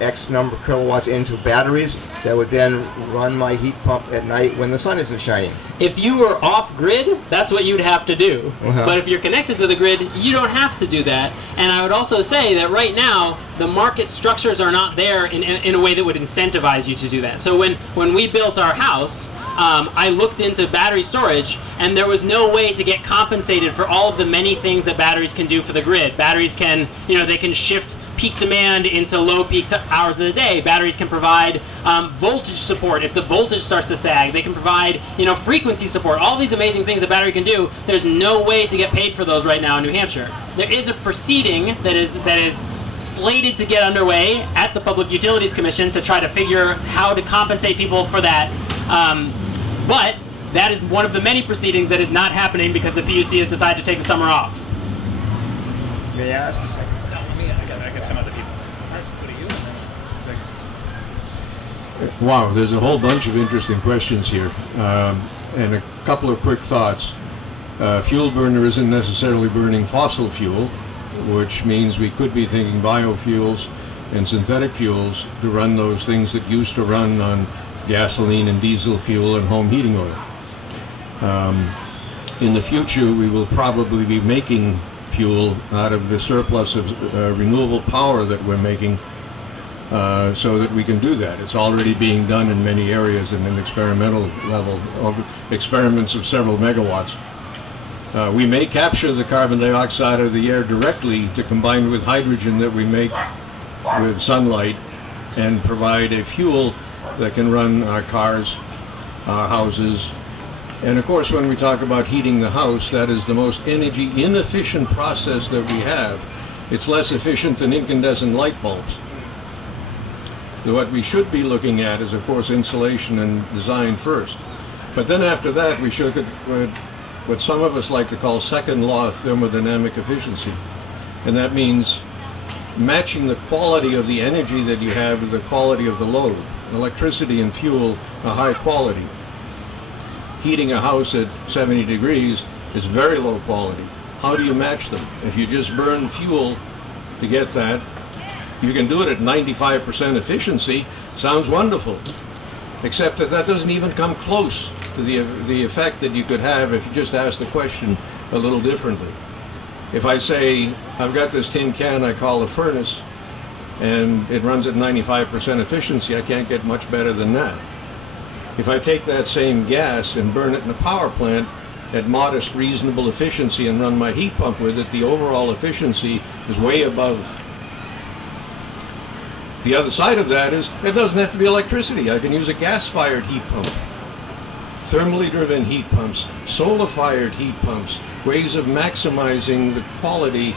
X number of kilowatts into batteries that would then run my heat pump at night when the sun isn't shining? If you were off grid, that's what you'd have to do. Uh-huh. But if you're connected to the grid, you don't have to do that. And I would also say that right now, the market structures are not there in a way that would incentivize you to do that. So when we built our house, I looked into battery storage, and there was no way to get compensated for all of the many things that batteries can do for the grid. Batteries can, they can shift peak demand into low peak hours of the day. Batteries can provide voltage support if the voltage starts to sag. They can provide, frequency support. All these amazing things that battery can do. There's no way to get paid for those right now in New Hampshire. There is a proceeding that is slated to get underway at the Public Utilities Commission to try to figure how to compensate people for that. But that is one of the many proceedings that is not happening because the PUC has decided to take the summer off. May I ask a second? I got some other people. Wow, there's a whole bunch of interesting questions here, and a couple of quick thoughts. Fuel burner isn't necessarily burning fossil fuel, which means we could be thinking biofuels and synthetic fuels to run those things that used to run on gasoline and diesel fuel and home heating oil. In the future, we will probably be making fuel out of the surplus of renewable power that we're making, so that we can do that. It's already being done in many areas in an experimental level, experiments of several megawatts. We may capture the carbon dioxide of the air directly to combine with hydrogen that we make with sunlight and provide a fuel that can run our cars, our houses, And of course, when we talk about heating the house, that is the most energy inefficient process that we have. It's less efficient than incandescent light bulbs. So what we should be looking at is, of course, insulation and design first. But then after that, we should look at what some of us like to call second law of thermodynamic efficiency. And that means matching the quality of the energy that you have with the quality of the load. Electricity and fuel are high quality. Heating a house at 70 degrees is very low quality. How do you match them? If you just burn fuel to get that, you can do it at 95% efficiency. Sounds wonderful. Except that doesn't even come close to the effect that you could have if you just ask the question a little differently. If I say, I've got this tin can I call a furnace, and it runs at 95% efficiency, I can't get much better than that. If I take that same gas and burn it in a power plant at modest, reasonable efficiency and run my heat pump with it, the overall efficiency is way above. The other side of that is, it doesn't have to be electricity. I can use a gas-fired heat pump, thermally driven heat pumps, solar-fired heat pumps, ways of maximizing the quality,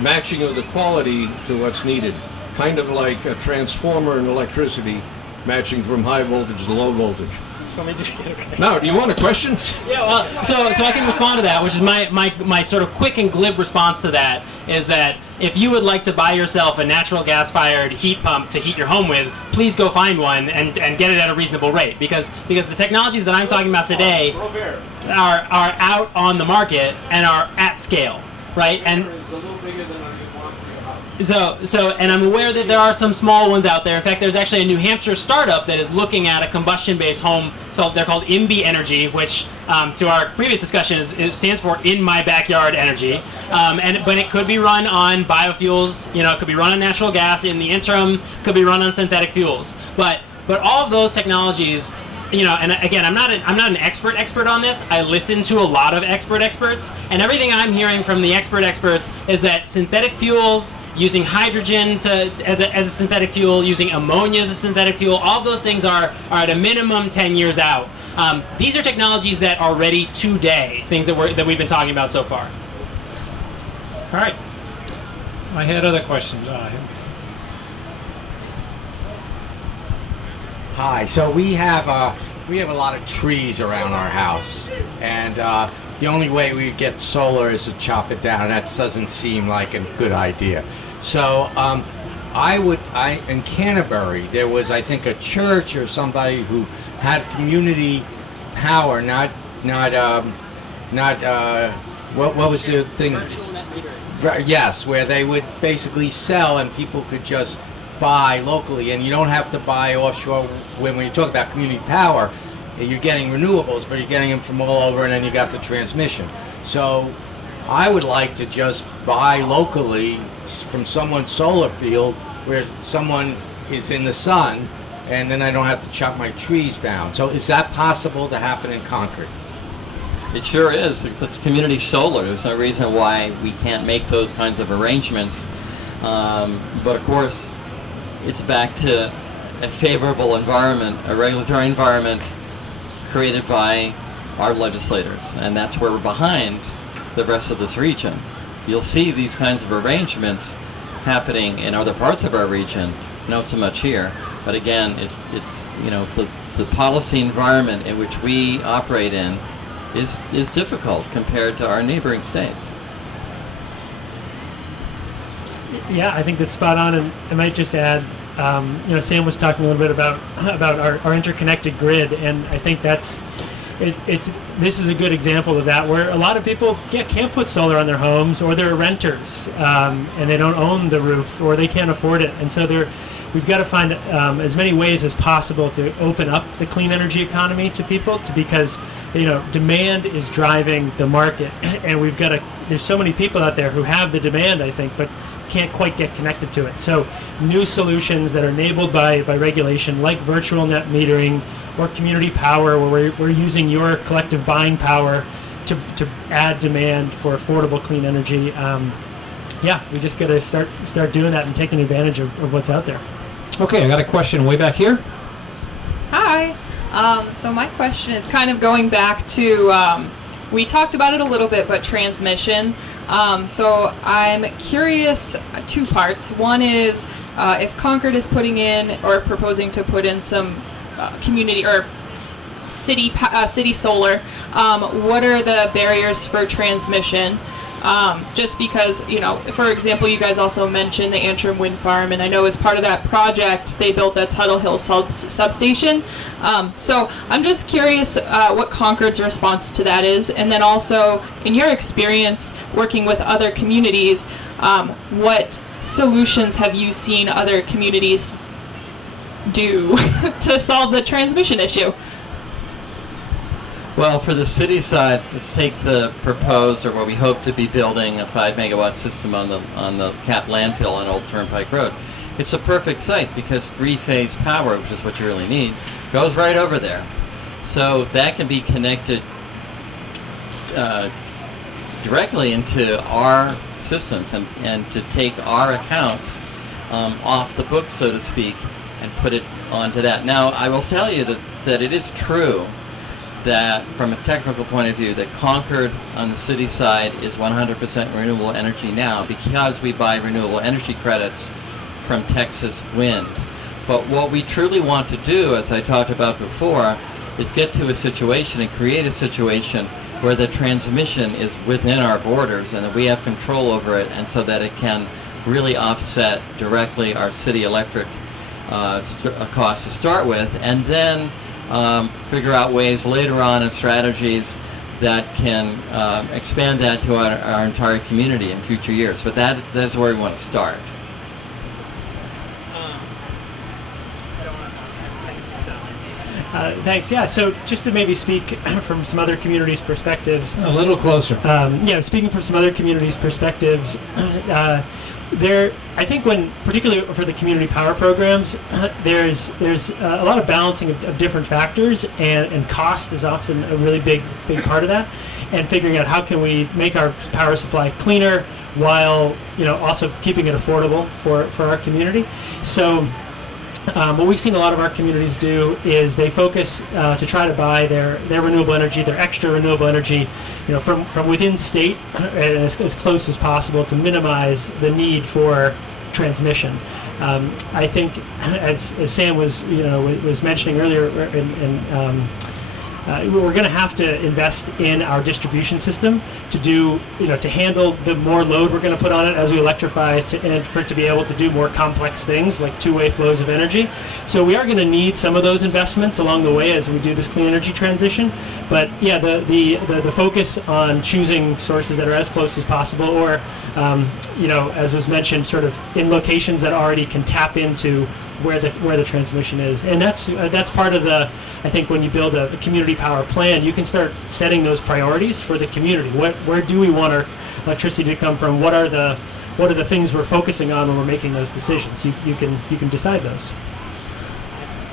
matching of the quality to what's needed. Kind of like a transformer in electricity, matching from high voltage to low voltage. Now, do you want a question? Yeah, well, so I can respond to that, which is my sort of quick and glib response to that is that if you would like to buy yourself a natural gas-fired heat pump to heat your home with, please go find one and get it at a reasonable rate, because the technologies that I'm talking about today are out on the market and are at scale, right? And and I'm aware that there are some small ones out there. In fact, there's actually a New Hampshire startup that is looking at a combustion-based home. They're called IMBY Energy, which, to our previous discussion, it stands for In My Backyard Energy. But it could be run on biofuels. It could be run on natural gas in the interim. Could be run on synthetic fuels. But all of those technologies. And again, I'm not an expert on this. I listen to a lot of experts, and everything I'm hearing from the experts is that synthetic fuels, using hydrogen as a synthetic fuel, using ammonia as a synthetic fuel, all of those things are at a minimum 10 years out. These are technologies that are ready today, things that we've been talking about so far. All right. I had other questions. Hi. So we have a lot of trees around our house, and the only way we get solar is to chop it down. That doesn't seem like a good idea. So in Canterbury, there was, I think, a church or somebody who had community power, not what was the thing? Yes, where they would basically sell and people could just buy locally, and you don't have to buy offshore wind. When you talk about community power, you're getting renewables, but you're getting them from all over, and then you got the transmission. So I would like to just buy locally from someone's solar field where someone is in the sun, and then I don't have to chop my trees down. So is that possible to happen in Concord? It sure is. It's community solar. There's no reason why we can't make those kinds of arrangements. But of course, it's back to a favorable environment, a regulatory environment created by our legislators, and that's where we're behind the rest of this region. You'll see these kinds of arrangements happening in other parts of our region, not so much here, but again, it's the policy environment in which we operate in is difficult compared to our neighboring states. Yeah, I think that's spot on, and I might just add, Sam was talking a little bit about our interconnected grid, and I think this is a good example of that, where a lot of people can't put solar on their homes, or they're renters, and they don't own the roof, or they can't afford it, and so we've got to find as many ways as possible to open up the clean energy economy to people, because demand is driving the market, and there's so many people out there who have the demand, I think, but can't quite get connected to it. So new solutions that are enabled by regulation, like virtual net metering or community power, where we're using your collective buying power to add demand for affordable clean energy. We just got to start doing that and taking advantage of what's out there. Okay, I got a question way back here. Hi. So my question is kind of going back to, we talked about it a little bit, but transmission. So I'm curious, two parts. One is if Concord is putting in or proposing to put in some community or city solar, what are the barriers for transmission? Just because, you know, for example, you guys also mentioned the Antrim Wind Farm, and I know as part of that project, they built that Tuttle Hill substation. So I'm just curious what Concord's response to that is, and then also, in your experience working with other communities, what solutions have you seen other communities do to solve the transmission issue? Well, for the city side, let's take the proposed, or what we hope to be building, a 5 megawatt system on the Cap landfill on Old Turnpike Road. It's a perfect site because 3-phase power, which is what you really need, goes right over there. So that can be connected directly into our systems and to take our accounts off the book, so to speak, and put it onto that. Now, I will tell you that it is true that from a technical point of view that Concord on the city side is 100% renewable energy now because we buy renewable energy credits from Texas Wind. But what we truly want to do, as I talked about before, is get to a situation and create a situation where the transmission is within our borders and that we have control over it, and so that it can really offset directly our city electric costs to start with, and then figure out ways later on and strategies that can expand that to our entire community in future years. But that's where we want to start. Thanks. Yeah. So just to maybe speak from some other communities' perspectives. A little closer. Speaking from some other communities' perspectives, I think particularly for the community power programs, there's a lot of balancing of different factors, and cost is often a really big part of that, and figuring out how can we make our power supply cleaner while also keeping it affordable for our community. So what we've seen a lot of our communities do is they focus to try to buy their renewable energy, their extra renewable energy, from within state as close as possible to minimize the need for transmission. I think, as Sam was mentioning earlier, we're going to have to invest in our distribution system to handle the more load we're going to put on it as we electrify and for it to be able to do more complex things like two-way flows of energy. So we are going to need some of those investments along the way as we do this clean energy transition. But yeah, the focus on choosing sources that are as close as possible, or as was mentioned, sort of in locations that already can tap into where the transmission is, and that's part of the. I think when you build a community power plan, you can start setting those priorities for the community. Where do we want our electricity to come from? What are the things we're focusing on when we're making those decisions? You can decide those.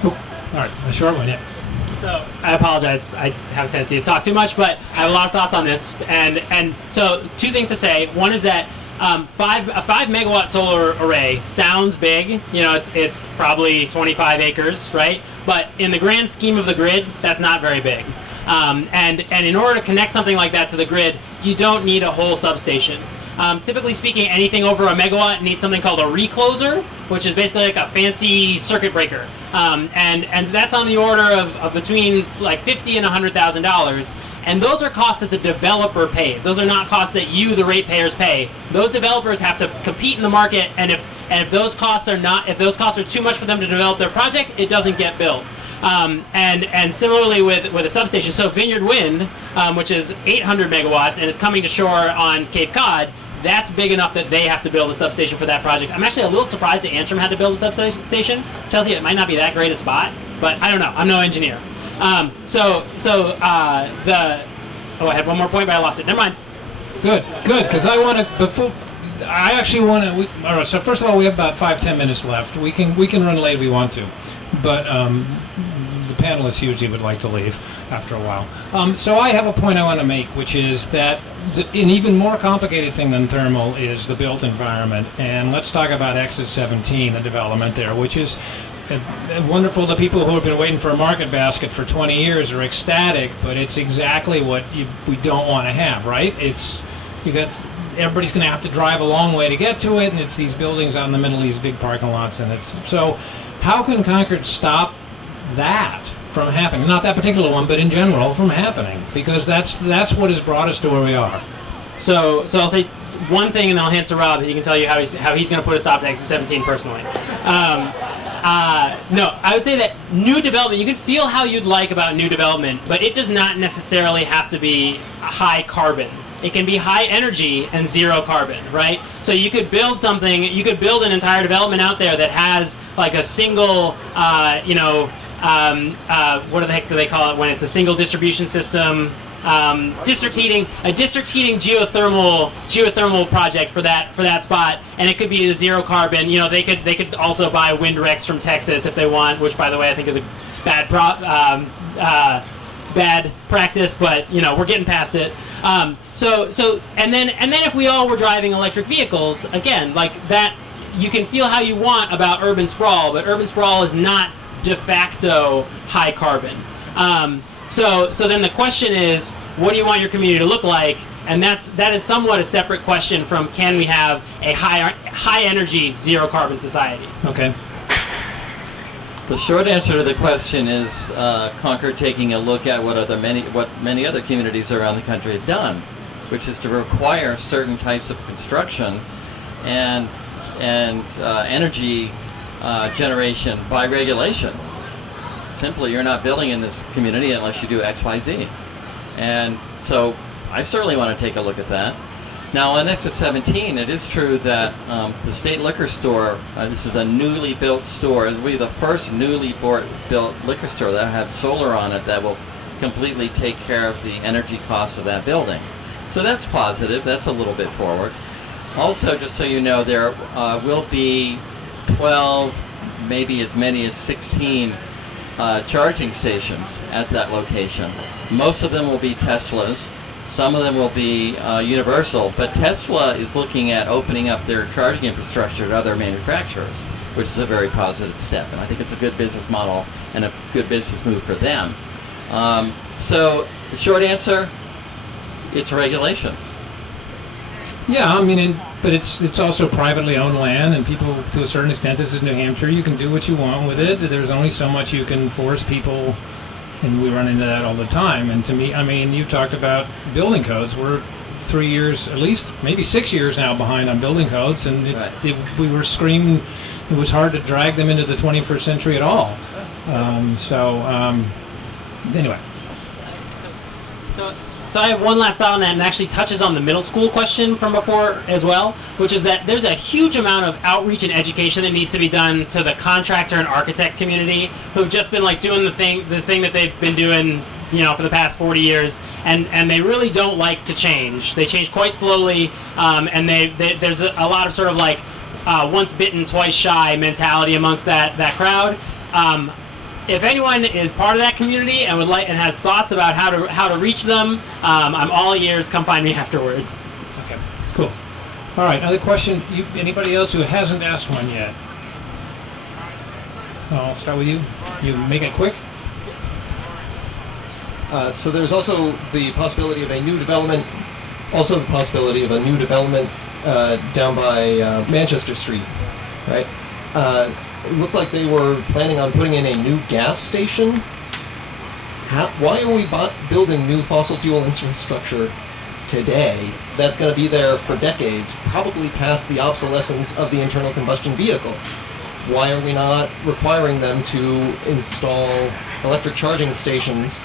All right, a short one, yeah. So I apologize. I have a tendency to talk too much, but I have a lot of thoughts on this. And so two things to say. One is that a 5 megawatt solar array sounds big. It's probably 25 acres, right? But in the grand scheme of the grid, that's not very big. And in order to connect something like that to the grid, you don't need a whole substation. Typically speaking, anything over a megawatt needs something called a recloser, which is basically like a fancy circuit breaker. And that's on the order of between like $50,000 and $100,000. And those are costs that the developer pays. Those are not costs that you, the ratepayers, pay. Those developers have to compete in the market, and if those costs are too much for them to develop their project, it doesn't get built. And similarly with a substation. So Vineyard Wind, which is 800 megawatts and is coming to shore on Cape Cod, that's big enough that they have to build a substation for that project. I'm actually a little surprised that Antrim had to build a substation. Chelsea, it might not be that great a spot, but I don't know. I'm no engineer. I had one more point, but I lost it. Never mind. Good, because I want to, all right, so first of all, we have about 5-10 minutes left. We can run late if we want to, but the panelists usually would like to leave after a while. So I have a point I want to make, which is that an even more complicated thing than thermal is the built environment. And let's talk about Exit 17, the development there, which is wonderful. The people who have been waiting for a market basket for 20 years are ecstatic, but it's exactly what we don't want to have, right? Everybody's going to have to drive a long way to get to it, and it's these buildings out in the middle of these big parking lots, and it's so. How can Concord stop that from happening? Not that particular one, but in general from happening, because that's what has brought us to where we are. So I'll say one thing, and then I'll hand to Rob. He can tell you how he's going to put a stop to exit 17 personally. No, I would say that new development, you can feel how you'd like about new development, but it does not necessarily have to be high carbon. It can be high energy and zero carbon, right? So you could build something, you could build an entire development out there that has like a single, what the heck do they call it when it's a single distribution system? District heating geothermal project for that spot, and it could be a zero carbon. They could also buy wind RECs from Texas if they want, which by the way I think is a bad practice, but we're getting past it. So and then if we all were driving electric vehicles again like that, you can feel how you want about urban sprawl, but urban sprawl is not de facto high carbon. So then the question is, what do you want your community to look like? And that is somewhat a separate question from can we have a high energy zero carbon society? Okay. The short answer to the question is Concord taking a look at what many other communities around the country have done, which is to require certain types of construction and energy generation by regulation. Simply, you're not building in this community unless you do X, Y, Z. And so I certainly want to take a look at that. Now on Exit 17, it is true that the state liquor store, this is a newly built store, it'll be the first newly built liquor store that have solar on it that will completely take care of the energy costs of that building. So that's positive, that's a little bit forward. Also, just so you know, there will be 12, maybe as many as 16 charging stations at that location. Most of them will be Teslas. Some of them will be universal, but Tesla is looking at opening up their charging infrastructure to other manufacturers, which is a very positive step, and I think it's a good business model and a good business move for them. So the short answer, it's regulation. Yeah, but it's also privately owned land, and people, to a certain extent, this is New Hampshire, you can do what you want with it. There's only so much you can force people, and we run into that all the time. And to me, you talked about building codes. We're 3 years, at least, maybe 6 years now behind on building codes, and we were screaming. It was hard to drag them into the 21st century at all. Anyway. So I have one last thought on that, and actually touches on the middle school question from before as well, which is that there's a huge amount of outreach and education that needs to be done to the contractor and architect community who've just been like doing the thing that they've been doing, for the past 40 years, and they really don't like to change. They change quite slowly, and there's a lot of sort of like once bitten, twice shy mentality amongst that crowd. If anyone is part of that community and has thoughts about how to reach them, I'm all ears. Come find me afterward. Okay, cool. All right, another question. Anybody else who hasn't asked one yet? I'll start with you. You make it quick. So there's also the possibility of a new development. Down by Manchester Street, right? It looked like they were planning on putting in a new gas station. Why are we building new fossil fuel infrastructure today that's going to be there for decades, probably past the obsolescence of the internal combustion vehicle? Why are we not requiring them to install electric charging stations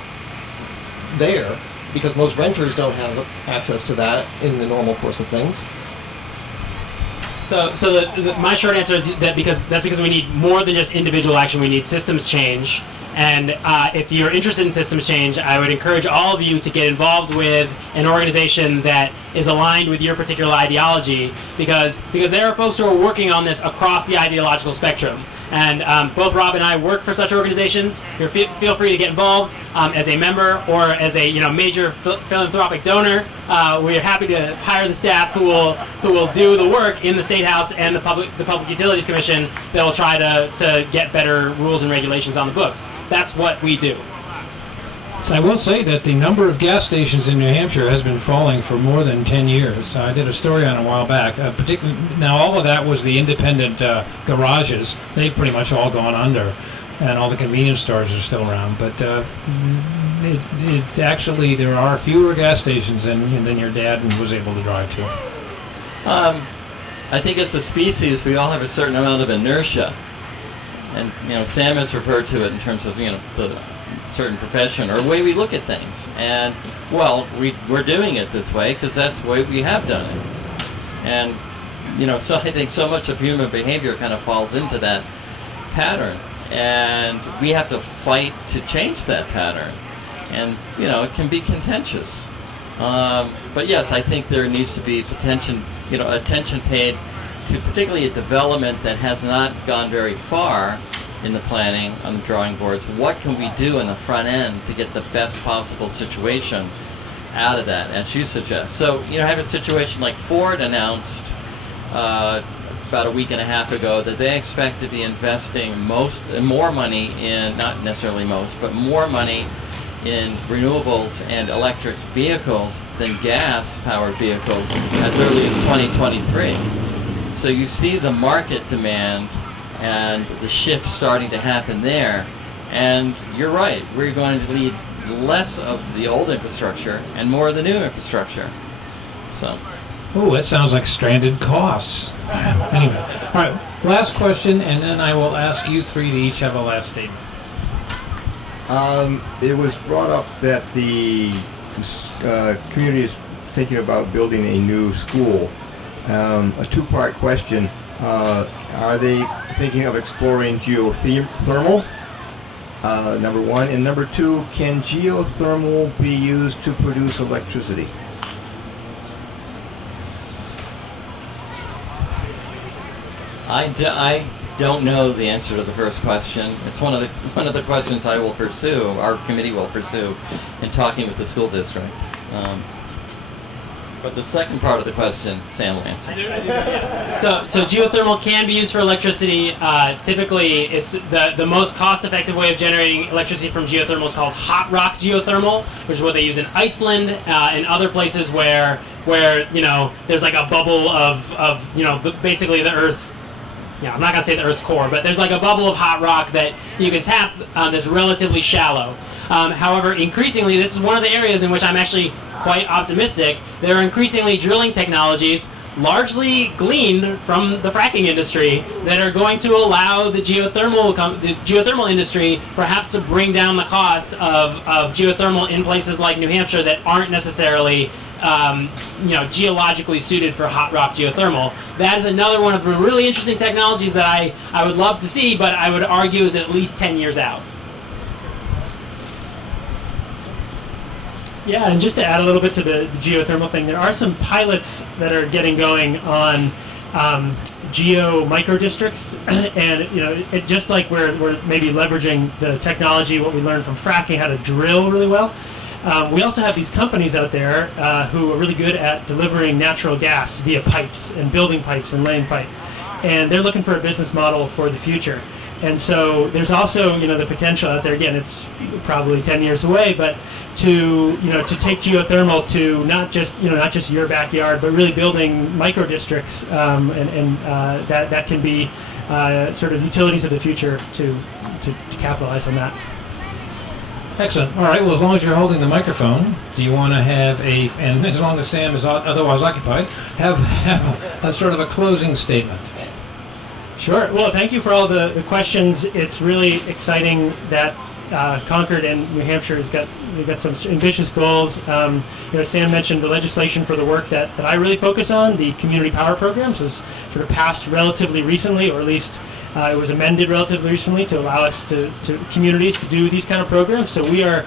there? Because most renters don't have access to that in the normal course of things. So my short answer is that that's because we need more than just individual action. We need systems change. And if you're interested in systems change, I would encourage all of you to get involved with an organization that is aligned with your particular ideology, because there are folks who are working on this across the ideological spectrum. And both Rob and I work for such organizations. Feel free to get involved as a member or as a major philanthropic donor. We are happy to hire the staff who will do the work in the State House and the Public Utilities Commission that will try to get better rules and regulations on the books. That's what we do. So I will say that the number of gas stations in New Hampshire has been falling for more than 10 years. I did a story on it a while back. Particularly, now all of that was the independent garages. They've pretty much all gone under, and all the convenience stores are still around. But it actually, there are fewer gas stations than your dad was able to drive to. I think as a species, we all have a certain amount of inertia, and Sam has referred to it in terms of the certain profession or way we look at things. And we're doing it this way because that's the way we have done it. And so I think so much of human behavior kind of falls into that pattern, and we have to fight to change that pattern. And it can be contentious, but yes, I think there needs to be attention paid to particularly a development that has not gone very far in the planning on the drawing boards. What can we do in the front end to get the best possible situation out of that, as you suggest? So, have a situation like Ford announced about a week and a half ago that they expect to be investing more money in, not necessarily most, but more money in renewables and electric vehicles than gas-powered vehicles as early as 2023. So you see the market demand and the shift starting to happen there. And you're right, we're going to need less of the old infrastructure and more of the new infrastructure. So. Oh, that sounds like stranded costs. Anyway, all right, last question, and then I will ask you three to each have a last statement. It was brought up that the community is thinking about building a new school. A two-part question. Are they thinking of exploring geothermal? Number one. And number two, can geothermal be used to produce electricity? I don't know the answer to the first question. It's one of the questions I will pursue, our committee will pursue, in talking with the school district. But the second part of the question, Sam will answer. So geothermal can be used for electricity. Typically, it's the most cost-effective way of generating electricity from geothermal is called hot rock geothermal, which is what they use in Iceland and other places where there's like a bubble of basically the Earth's. I'm not going to say the Earth's core, but there's like a bubble of hot rock that you can tap that's relatively shallow. However, increasingly, this is one of the areas in which I'm actually quite optimistic. There are increasingly drilling technologies, largely gleaned from the fracking industry, that are going to allow the geothermal industry perhaps to bring down the cost of geothermal in places like New Hampshire that aren't necessarily geologically suited for hot rock geothermal. That is another one of the really interesting technologies that I would love to see, but I would argue is at least 10 years out. Yeah, and just to add a little bit to the geothermal thing, there are some pilots that are getting going on geo microdistricts, and it just like we're maybe leveraging the technology, what we learned from fracking, how to drill really well. We also have these companies out there who are really good at delivering natural gas via pipes and building pipes and laying pipe, and they're looking for a business model for the future. And so there's also the potential out there. Again, it's probably 10 years away, but to take geothermal to not just your backyard, but really building micro districts, and that can be sort of utilities of the future to capitalize on that. Excellent. All right. Well, as long as you're holding the microphone, do you want to have and as long as Sam is otherwise occupied, have a sort of a closing statement? Sure. Well, thank you for all the questions. It's really exciting that Concord and New Hampshire we've got some ambitious goals. Sam mentioned the legislation for the work that I really focus on, the community power programs, was sort of passed relatively recently, or at least it was amended relatively recently to allow us to communities to do these kind of programs. So we are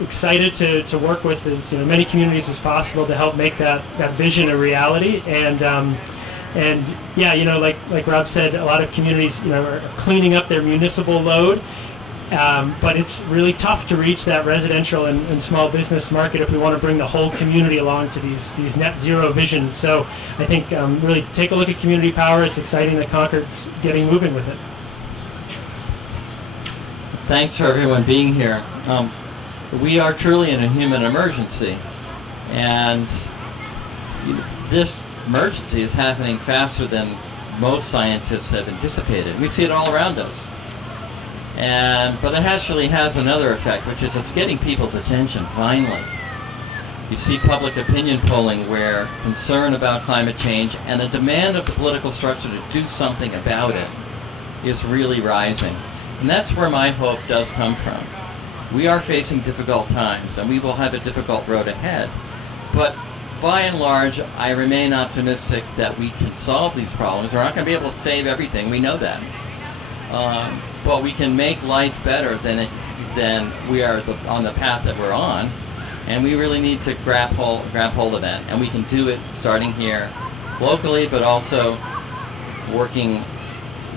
excited to work with as many communities as possible to help make that vision a reality. And yeah, like Rob said, a lot of communities are cleaning up their municipal load. But it's really tough to reach that residential and small business market if we want to bring the whole community along to these net zero visions. So I think really take a look at community power. It's exciting that Concord's getting moving with it. Thanks for everyone being here. We are truly in a human emergency, and this emergency is happening faster than most scientists have anticipated. We see it all around us. But it actually has another effect, which is it's getting people's attention, finally. You see public opinion polling where concern about climate change and a demand of the political structure to do something about it is really rising. And that's where my hope does come from. We are facing difficult times, and we will have a difficult road ahead. But by and large, I remain optimistic that we can solve these problems. We're not going to be able to save everything, we know that. But we can make life better than we are on the path that we're on, and we really need to grab hold of that. And we can do it starting here locally, but also working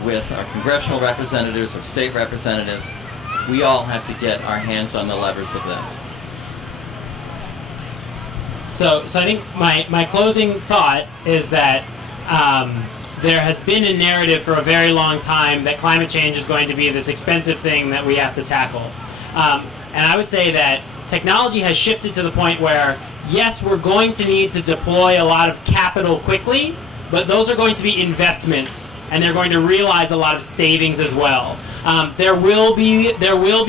with our congressional representatives, our state representatives. We all have to get our hands on the levers of this. So I think my closing thought is that there has been a narrative for a very long time that climate change is going to be this expensive thing that we have to tackle. And I would say that technology has shifted to the point where, yes, we're going to need to deploy a lot of capital quickly, but those are going to be investments, and they're going to realize a lot of savings as well. There will be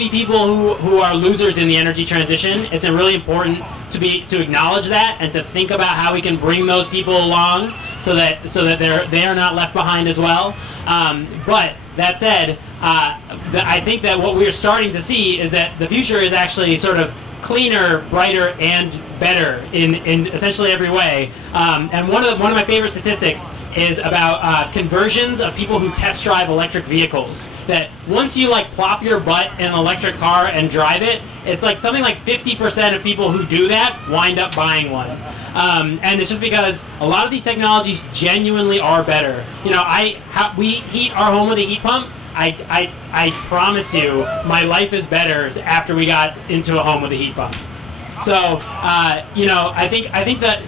people who are losers in the energy transition. It's really important to acknowledge that and to think about how we can bring those people along so that they are not left behind as well. But that said, I think that what we're starting to see is that the future is actually sort of cleaner, brighter, and better in essentially every way. And one of my favorite statistics is about conversions of people who test drive electric vehicles. That once you plop your butt in an electric car and drive it, it's something like 50% of people who do that wind up buying one. And it's just because a lot of these technologies genuinely are better. We heat our home with a heat pump. I promise you, my life is better after we got into a home with a heat pump. So, I think that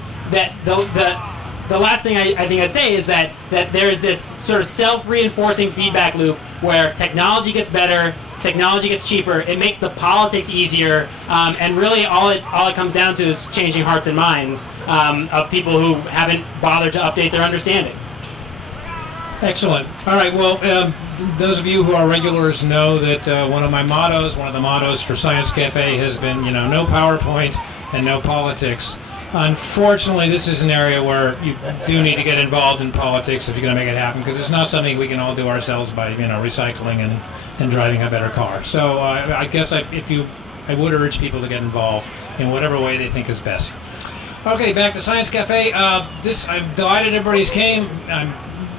the last thing I think I'd say is that there's this sort of self-reinforcing feedback loop where technology gets better, technology gets cheaper, it makes the politics easier, and really all it comes down to is changing hearts and minds of people who haven't bothered to update their understanding. Excellent. All right. Well, those of you who are regulars know that one of the mottos for Science Cafe has been, no PowerPoint and no politics. Unfortunately, this is an area where you do need to get involved in politics if you're going to make it happen, because it's not something we can all do ourselves by, recycling and driving a better car. So I guess I would urge people to get involved in whatever way they think is best. Okay, back to Science Cafe. I'm delighted everybody's came. I'm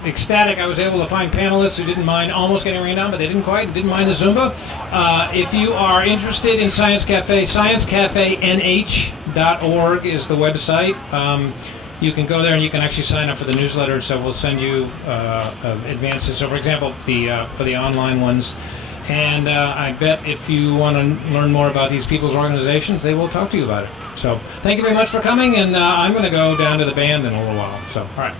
ecstatic I was able to find panelists who didn't mind almost getting rained on, but they didn't mind the Zumba. If you are interested in Science Cafe, sciencecafenh.org is the website. You can go there and you can actually sign up for the newsletter, so we'll send you advances. So for example, for the online ones. And I bet if you want to learn more about these people's organizations, they will talk to you about it. So thank you very much for coming, and I'm going to go down to the band in a little while. So, all right.